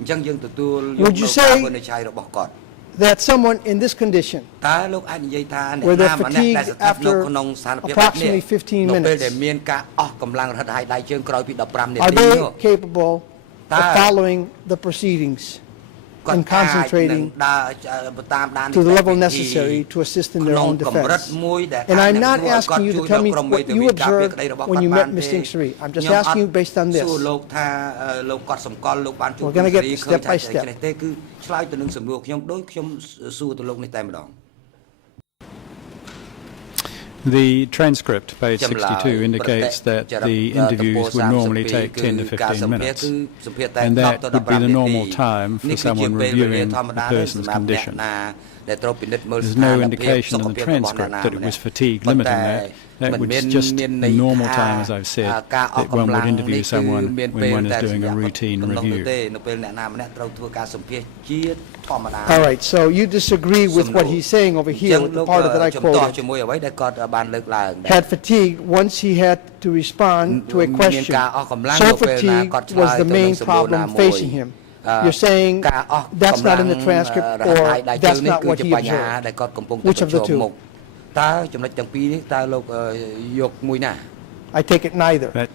Would you say that someone in this condition, where they're fatigued after approximately 15 minutes, are they capable of following the proceedings and concentrating to the level necessary to assist in their own defense? And I'm not asking you to tell me what you observed when you met Mr. Ingsari. I'm just asking you based on this. We're going to get step by step. The transcript, page 62, indicates that the interviews would normally take 10 to 15 minutes, and that would be the normal time for someone reviewing a person's condition. There's no indication in the transcript that it was fatigue limiting that. That was just the normal time, as I've said, that one would interview someone when one is doing a routine review. All right, so you disagree with what he's saying over here, with the part that I quoted. Had fatigue once he had to respond to a question. So fatigue was the main problem facing him. You're saying that's not in the transcript, or that's not what he observed. Which of the two? I take it neither.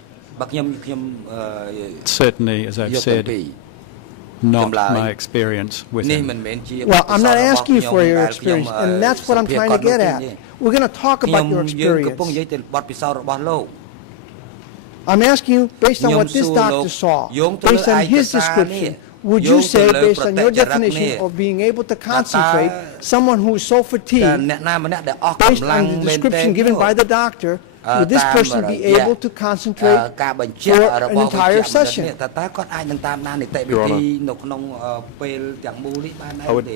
Certainly, as I've said, not my experience with him. Well, I'm not asking you for your experience, and that's what I'm trying to get at. We're going to talk about your experience. I'm asking you, based on what this doctor saw, based on his description, would you say, based on your definition of being able to concentrate, someone who is so fatigued, based on the description given by the doctor, would this person be able to concentrate for an entire session? Your Honor, I would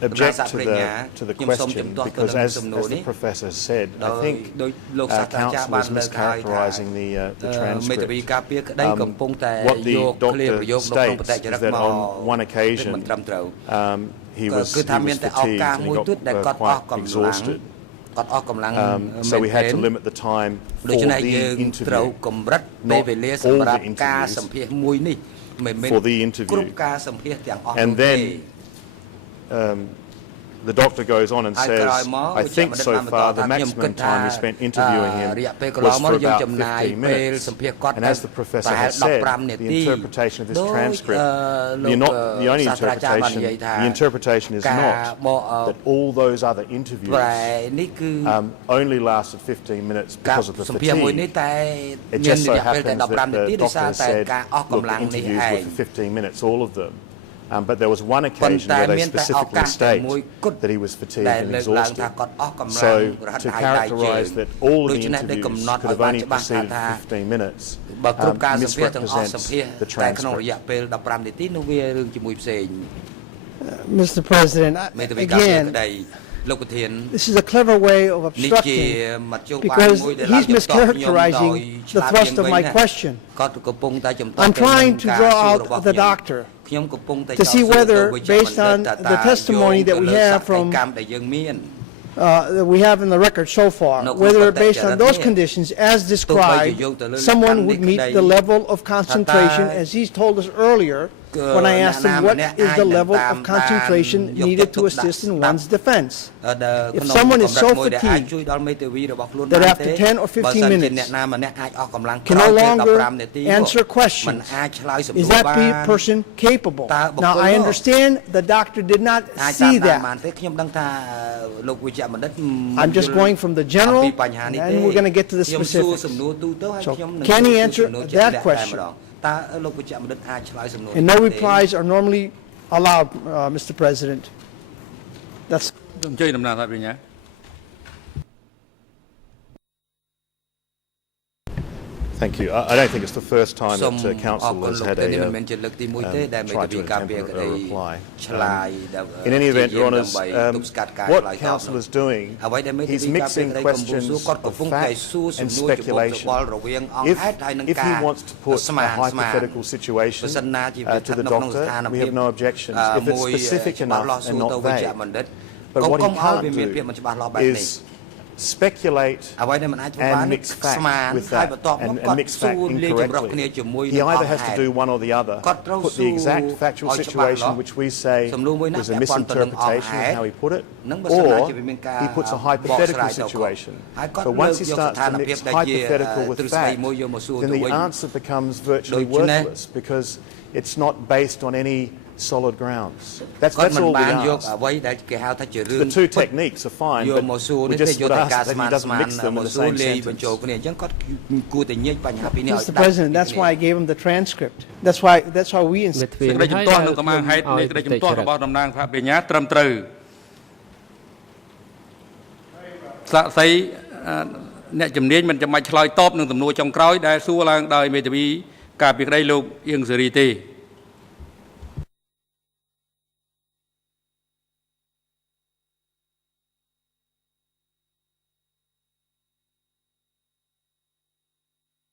object to the question because, as the Professor said, I think counsel is mischaracterizing the transcript. What the doctor states is that on one occasion he was fatigued and he got quite exhausted. So we had to limit the time for the interview, not all the interviews, for the interview. And then the doctor goes on and says, I think so far the maximum time we spent interviewing him was for about 15 minutes. And as the Professor has said, the interpretation of this transcript, the only interpretation, the interpretation is not that all those other interviews only lasted 15 minutes because of the fatigue. It just so happens that the doctor has said, look, the interviews were for 15 minutes, all of them. But there was one occasion where they specifically state that he was fatigued and exhausted. So to characterize that all of the interviews could have only proceeded for 15 minutes misrepresents the transcript. Mr. President, again, this is a clever way of obstructing because he's mischaracterizing the thrust of my question. I'm trying to draw out the doctor to see whether, based on the testimony that we have from that we have in the record so far, whether based on those conditions as described, someone would meet the level of concentration as he's told us earlier when I asked him what is the level of concentration needed to assist in one's defense. If someone is so fatigued that after 10 or 15 minutes can no longer answer questions, is that person capable? Now, I understand the doctor did not see that. I'm just going from the general, and we're going to get to the specifics. So, can he answer that question? And no replies are normally allowed, Mr. President. That's. Thank you. I don't think it's the first time that counsel has had tried to attempt a reply. In any event, Your Honours, what counsel is doing, he's mixing questions of fact and speculation. If he wants to put a hypothetical situation to the doctor, we have no objections. If it's specific enough and not vague. But what he can't do is speculate and mix fact with that, and mix fact incorrectly. He either has to do one or the other, put the exact factual situation which we say was a misinterpretation of how he put it, or he puts a hypothetical situation. But once he starts to mix hypothetical with fact, then the answer becomes virtually worthless because it's not based on any solid grounds. That's all we ask. The two techniques are fine, but we just would ask that he doesn't mix them in the same sentence. Mr. President, that's why I gave him the transcript. That's why we insist.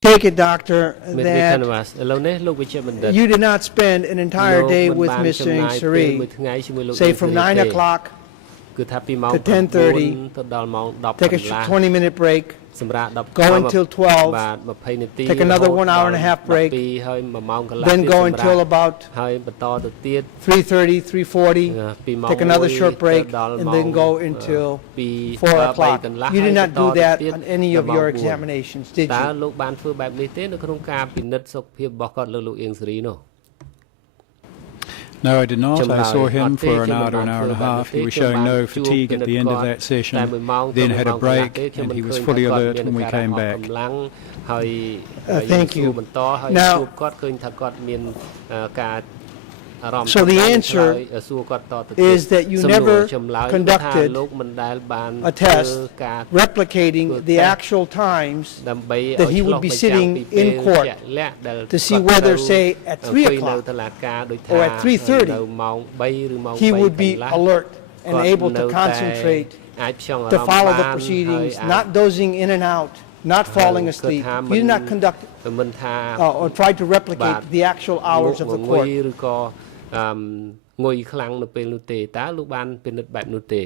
Take it, Doctor, that you did not spend an entire day with Mr. Ingsari, say from 9 o'clock to 10:30, take a 20-minute break, go until 12, take another 1 hour and a half break, then go until about 3:30, 3:40, take another short break, and then go until 4 o'clock. You did not do that on any of your examinations, did you? No, I did not. I saw him for an hour and a half. He was showing no fatigue at the end of that session, then had a break, and he was fully alert when we came back. Thank you. Now, so the answer is that you never conducted a test replicating the actual times that he would be sitting in court to see whether, say, at 3 o'clock or at 3:30, he would be alert and able to concentrate, to follow the proceedings, not dozing in and out, not falling asleep. You did not conduct or try to replicate the actual hours of the court. ងុយខ្លាំងនៅពេលនោះទេតើលោកបានពិនិត្យបែបនោះទេ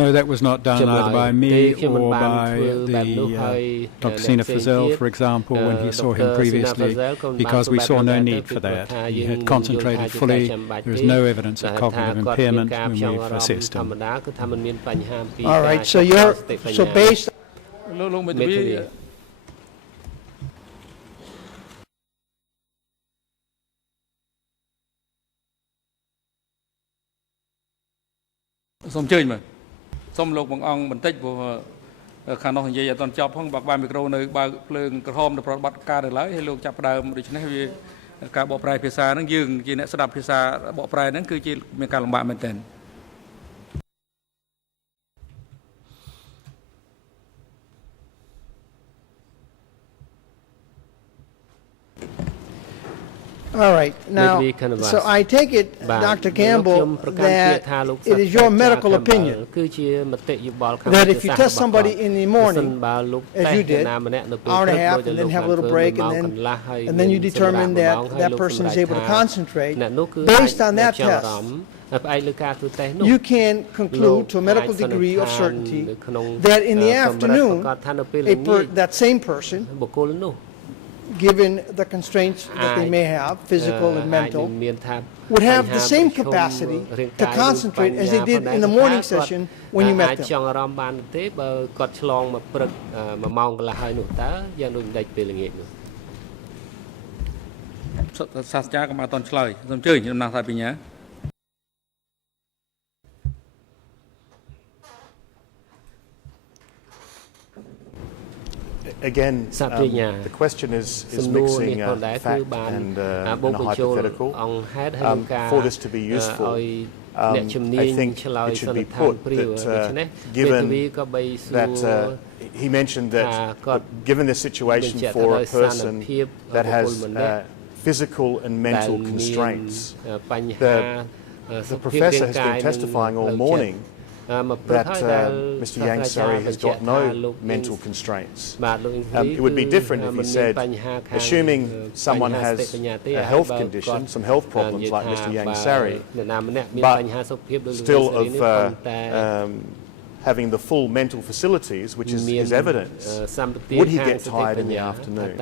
No, that was not done either by me or by Dr. Sina Fazell, for example, when he saw him previously, because we saw no need for that. He had concentrated fully. There was no evidence of cognitive impairment when we've assessed him. All right, so based... Xong chơi mà xong lục bằng ong bình tích của khả năng gì vậy toàn chọc không bạc ba micro nơi ba lương hôm được bắt ca được lấy hay luôn chập đầu được này cả bộ prai phía xa nó dừng chỉ nãy sẽ đập phía xa bộ prai nó cứ chỉ mình cả lòng bạn mình tên. All right. Now, so I take it, Dr. Campbell, that it is your medical opinion that if you test somebody in the morning, as you did, hour and a half, and then have a little break, and then you determine that that person is able to concentrate, based on that test, you can conclude to a medical degree of certainty that in the afternoon, that same person, given the constraints that they may have, physical and mental, would have the same capacity to concentrate as they did in the morning session when you met them. Again, the question is mixing fact and a hypothetical. For this to be useful, I think it should be put that given that he mentioned that given the situation for a person that has physical and mental constraints, the professor has been testifying all morning that Mr. Yang Sari has got no mental constraints. It would be different if he said, assuming someone has a health condition, some health problems like Mr. Yang Sari, but still of having the full mental facilities, which is his evidence, would he get tired in the afternoon?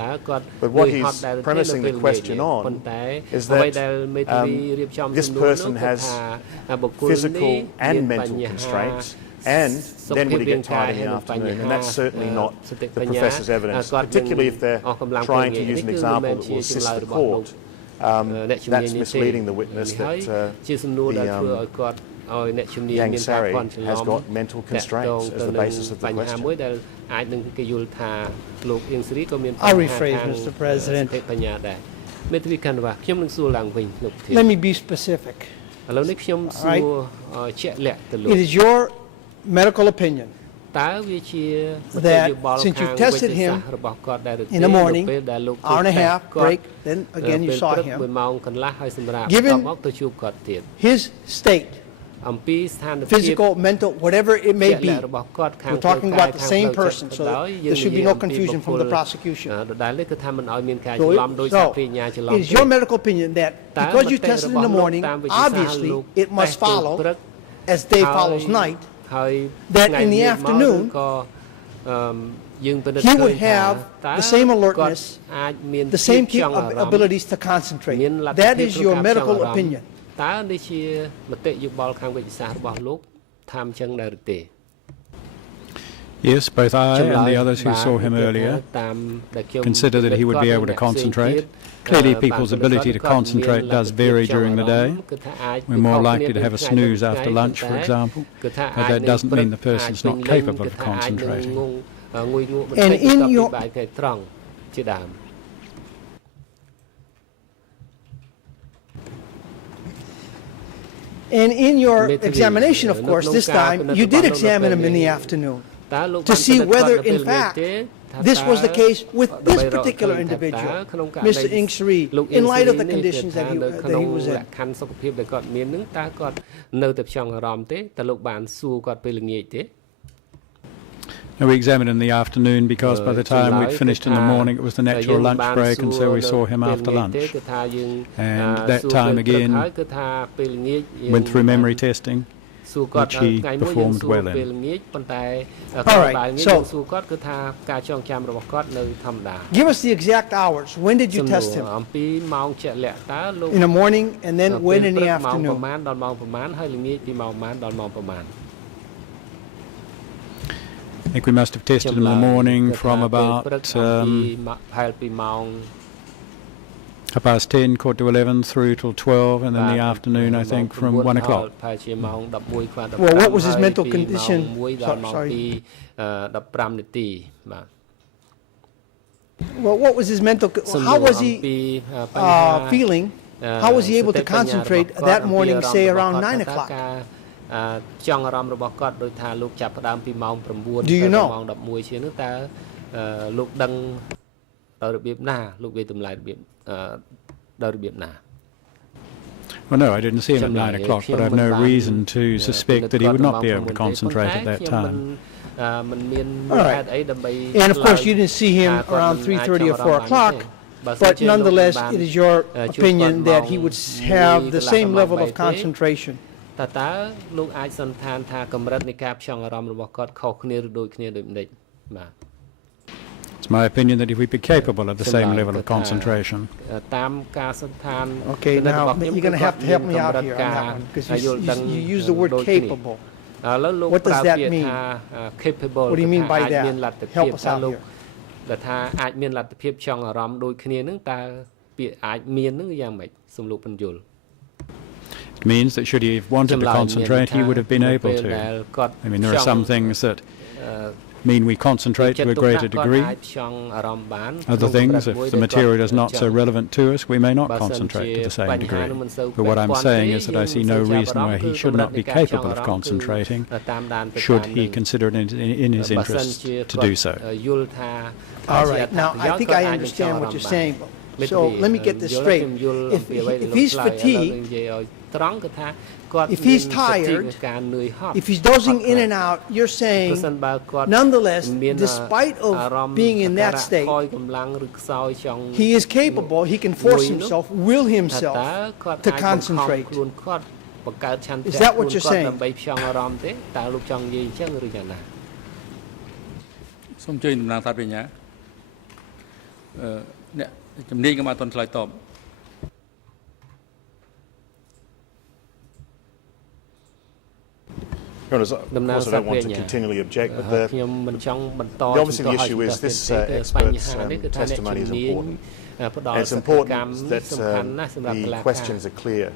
But what he's premising the question on is that this person has physical and mental constraints, and then would he get tired in the afternoon? And that's certainly not the professor's evidence, particularly if they're trying to use an example that will assist the court. That's misleading the witness that Yang Sari has got mental constraints as the basis of the question. I'll rephrase, Mr. President. Let me be specific. Right? It is your medical opinion that since you tested him in the morning, hour and a half break, then again you saw him, given his state, physical, mental, whatever it may be, we're talking about the same person, so there should be no confusion from the prosecution. So it is your medical opinion that because you tested in the morning, obviously it must follow, as day follows night, that in the afternoon he would have the same alertness, the same abilities to concentrate. That is your medical opinion. តើនេះជាមតិយោបល់ខាងវិទ្យាសាស្ត្ររបស់លោកថាអញ្ចឹងដែរឬទេ Yes, both I and the others who saw him earlier consider that he would be able to concentrate. Clearly, people's ability to concentrate does vary during the day. We're more likely to have a snooze after lunch, for example, but that doesn't mean the person's not capable of concentrating. And in your examination, of course, this time, you did examine him in the afternoon to see whether, in fact, this was the case with this particular individual, Mr. Ieng Sary, in light of the conditions that he was in. And we examined in the afternoon because by the time we'd finished in the morning, it was the natural lunch break, and so we saw him after lunch. And that time again went through memory testing, which he performed well in. All right, so give us the exact hours. When did you test him? In the morning, and then when in the afternoon? I think we must have tested him in the morning from about 10:30, 11 through till 12, and then the afternoon, I think, from 1 o'clock. Well, what was his mental condition? Sorry. Well, what was his mental? How was he feeling? How was he able to concentrate that morning, say around 9 o'clock? Do you know? Well, no, I didn't see him at 9 o'clock, but I have no reason to suspect that he would not be able to concentrate at that time. All right. And of course, you didn't see him around 3:30 or 4 o'clock, but nonetheless, it is your opinion that he would have the same level of concentration. It's my opinion that he would be capable of the same level of concentration. Okay, now you're going to have to help me out here on that one, because you use the word capable. What does that mean? What do you mean by that? Help us out here. It means that should he have wanted to concentrate, he would have been able to. I mean, there are some things that mean we concentrate to a greater degree. Other things, if the material is not so relevant to us, we may not concentrate to the same degree. But what I'm saying is that I see no reason why he should not be capable of concentrating, should he consider it in his interest to do so. All right. Now, I think I understand what you're saying. So let me get this straight. If he's fatigued, if he's tired, if he's dozing in and out, you're saying, nonetheless, despite of being in that state, he is capable, he can force himself, will himself to concentrate. Is that what you're saying? Of course, I don't want to continually object, but obviously the issue is this expert's testimony is important. And it's important that the questions are clear.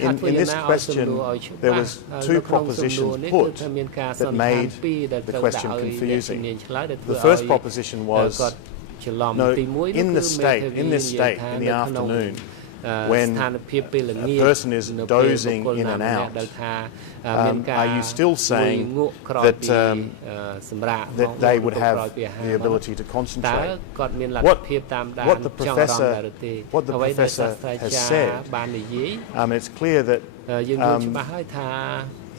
In this question, there was two propositions put that made the question confusing. The first proposition was, no, in this state, in the afternoon, when a person is dozing in and out, are you still saying that they would have the ability to concentrate? What the professor has said, it's clear that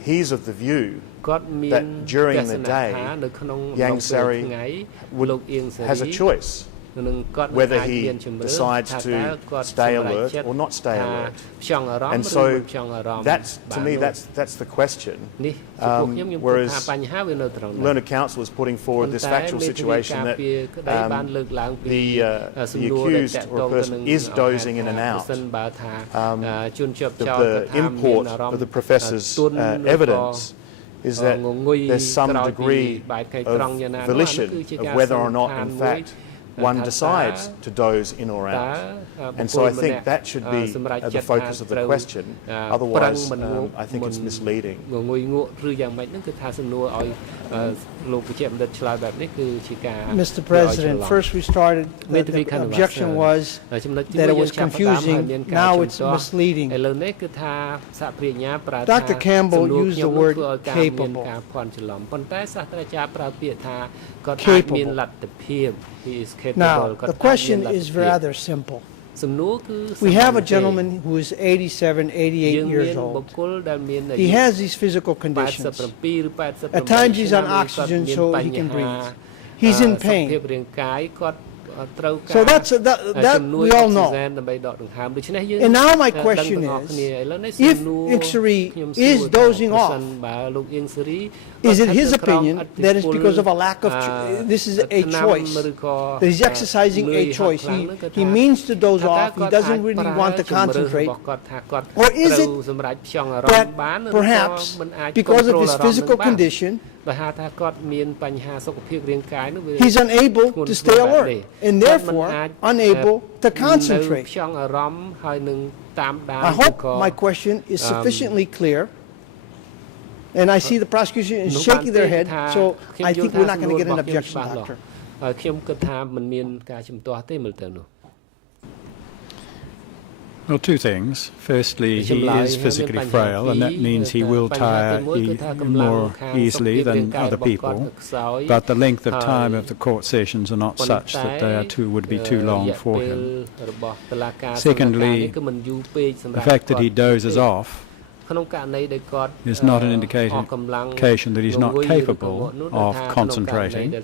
he's of the view that during the day, Ieng Sary has a choice whether he decides to stay alert or not stay alert. And so that's, to me, that's the question. Whereas learned counsel is putting forward this factual situation that the accused or person is dozing in and out. The import of the professor's evidence is that there's some degree of volition of whether or not, in fact, one decides to doze in or out. And so I think that should be at the focus of the question. Otherwise, I think it's misleading. Mr. President, first we started, the objection was that it was confusing, now it's misleading. Dr. Campbell used the word capable. Now, the question is rather simple. We have a gentleman who is 87, 88 years old. He has these physical conditions. At times he's on oxygen so he can breathe. He's in pain. So that we all know. And now my question is, if Iksiri is dozing off, is it his opinion that it's because of a lack of, this is a choice, that he's exercising a choice. He means to doze off, he doesn't really want to concentrate. Or is it that perhaps because of his physical condition, he's unable to stay alert and therefore unable to concentrate? I hope my question is sufficiently clear. And I see the prosecution is shaking their head, so I think we're not going to get an objection, Doctor. Well, two things. Firstly, he is physically frail, and that means he will tire more easily than other people. But the length of time of the court sessions are not such that they would be too long for him. Secondly, the fact that he dozes off is not an indication that he's not capable of concentrating,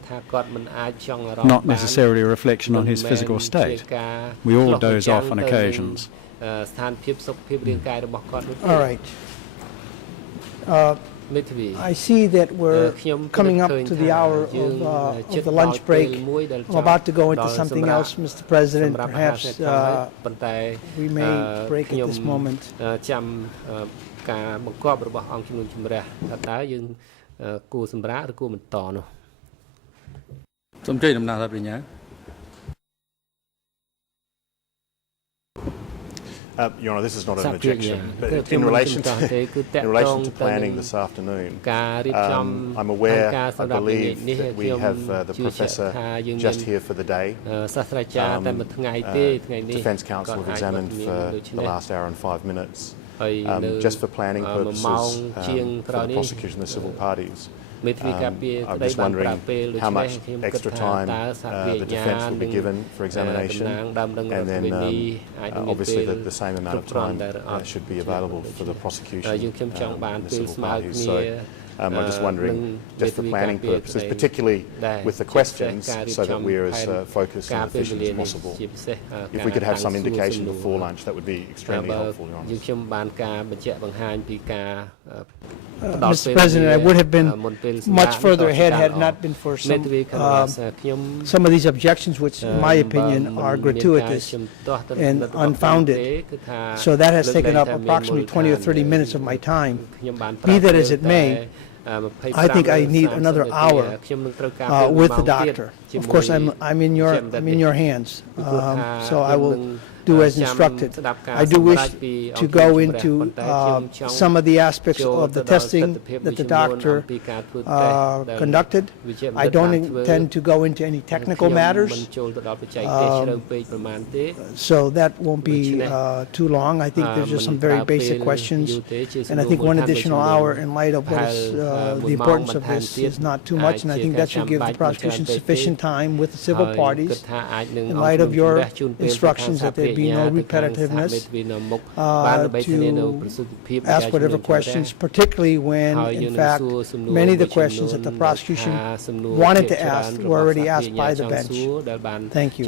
not necessarily a reflection on his physical state. We all doze off on occasions. All right. I see that we're coming up to the hour of the lunch break. I'm about to go into something else, Mr. President. Perhaps we may break at this moment. ការបង្គាប់របស់អង្គជំនុំជម្រះថាតើយើងគួរសម្រាប់ឬគួរបន្តនោះសូមជួយដំណើរដល់បញ្ញា Your Honour, this is not an objection, but in relation to planning this afternoon, I'm aware, I believe, that we have the Professor just here for the day. Defence Counsel have examined for the last hour and 5 minutes. Just for planning purposes for the prosecution of the civil parties. I'm just wondering how much extra time the defence will be given for examination, and then obviously the same amount of time should be available for the prosecution and the civil parties. So I'm just wondering, just for planning purposes, particularly with the questions, so that we're as focused and efficient as possible. If we could have some indication before lunch, that would be extremely helpful, Your Honour. Mr. President, I would have been much further ahead had it not been for some of these objections, which in my opinion are gratuitous and unfounded. So that has taken up approximately 20 or 30 minutes of my time. Be that as it may, I think I need another hour with the doctor. Of course, I'm in your hands, so I will do as instructed. I do wish to go into some of the aspects of the testing that the doctor conducted. I don't intend to go into any technical matters, so that won't be too long. I think there's just some very basic questions, and I think one additional hour in light of what is the importance of this is not too much, and I think that should give the prosecution sufficient time with the civil parties in light of your instructions that there be no repetitiveness to ask whatever questions, particularly when, in fact, many of the questions that the prosecution wanted to ask were already asked by the bench. Thank you.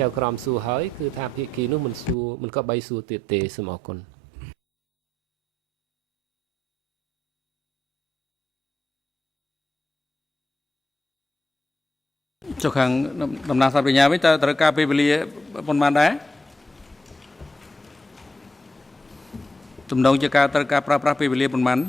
ចុះខាងដំណាក់សាស្ត្រាចារ្យវិញតើត្រូវការពេលវេលាប៉ុន្មានដែរទំនងជាការត្រូវការប្រើប្រាស់ពេលវេលាប៉ុន្មាន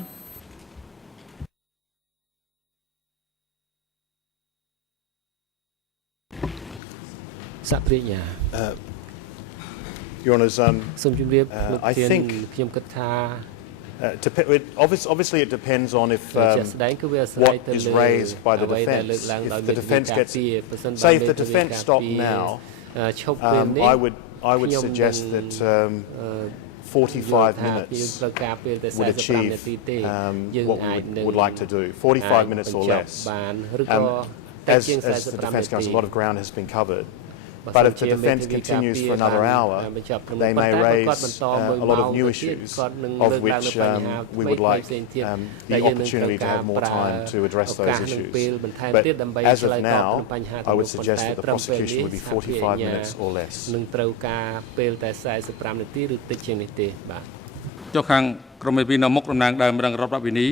Your Honours, I think obviously it depends on if what is raised by the defence. If the defence gets, say, if the defence stopped now, I would suggest that 45 minutes would achieve what we would like to do. 45 minutes or less. As the Defence Counsel, a lot of ground has been covered. But if the defence continues for another hour, they may raise a lot of new issues, of which we would like the opportunity to have more time to address those issues. But as of now, I would suggest that the prosecution would be 45 minutes or less. ចុះខាងក្រមមេពីនៅមុខតំណាងដើមរងរដ្ឋបវិនី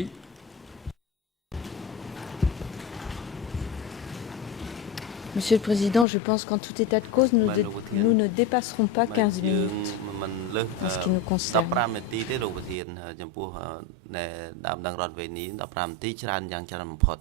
Monsieur le Président, je pense qu'en tout état de cause, nous ne dépasserons pas 15 minutes en ce qui nous concerne. 15 នាទីទេលោកប្រធានចំពោះដើមដឹងរដ្ឋវេនី15នាទីច្រើនយ៉ាងច្រើនបំផុត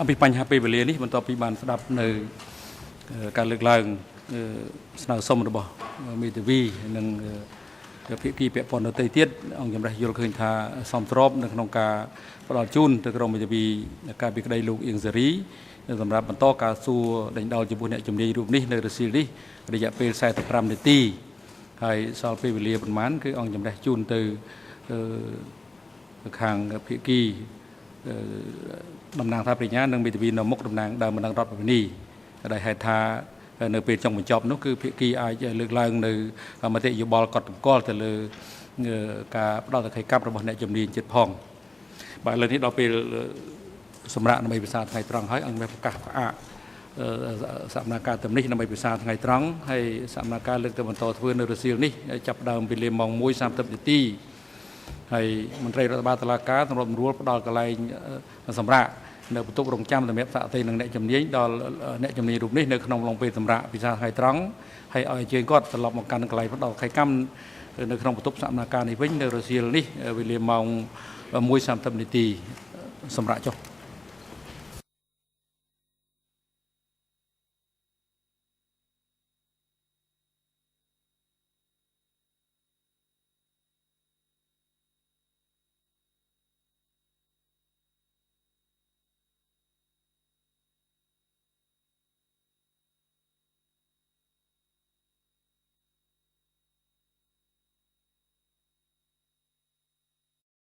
អំពីបញ្ហាពេលវេលានេះបន្ទាប់ពីបានស្ដាប់នៅការលើកឡើងស្នើសុំរបស់មេធាវីនិងភាគីពាក់ព័ន្ធដទៃទៀតអង្គជំរះយល់ឃើញថាសមស្របនៅក្នុងការផ្ដល់ជូនទៅក្រុមមេធាវីការពីក្តីលោកអៀងសេរីសម្រាប់បន្តការសួរដេញដោលចំពោះអ្នកជំនាញរូបនេះនៅរសៀលនេះរយៈពេល45នាទីហើយសល់ពេលវេលាប្រមាណគឺអង្គជំរះជូនទៅខាងភាគីតំណាងថាប្រញ្ញានិងមេធាវីនៅមុខតំណាងដើមបណ្ដឹងរដ្ឋបវេនីដែលហេតុថានៅពេលចុងបញ្ចប់នោះគឺភាគីអាចលើកឡើងនៅមតិយោបល់កត់សម្គាល់ទៅលើការផ្ដល់តក្កកម្មរបស់អ្នកជំនាញចិត្តផងបាទឥឡូវនេះដល់ពេលសម្រាប់ដើម្បីភាសាថ្ងៃត្រង់ហើយអង្គប្រកាសផ្អាក សម្ដែងការទំនេះដើម្បីពិសាថ្ងៃត្រង់ហើយសម្ដែងការលើកទៅបន្តធ្វើនៅរសៀលនេះចាប់ដើមពីម៉ោង 1:30 នាទីហើយមន្ត្រីរដ្ឋបាលតុលាការសម្របសម្រួលផ្ដល់កន្លែងសម្រាប់នៅបន្ទប់រងចាំសម្រាប់សាកសីនិងអ្នកជំនាញដល់អ្នកជំនាញរូបនេះនៅក្នុងឡុងពេលសម្រាប់ពិសាថ្ងៃត្រង់ហើយឲ្យជើងគាត់ត្រឡប់មកកាន់កន្លែងផ្ដល់ខៃកម្មនៅក្នុងបន្ទប់សម្ដែងការនេះវិញនៅរសៀលនេះវេលាម៉ោង 1:30 នាទីសម្រាប់ចុះ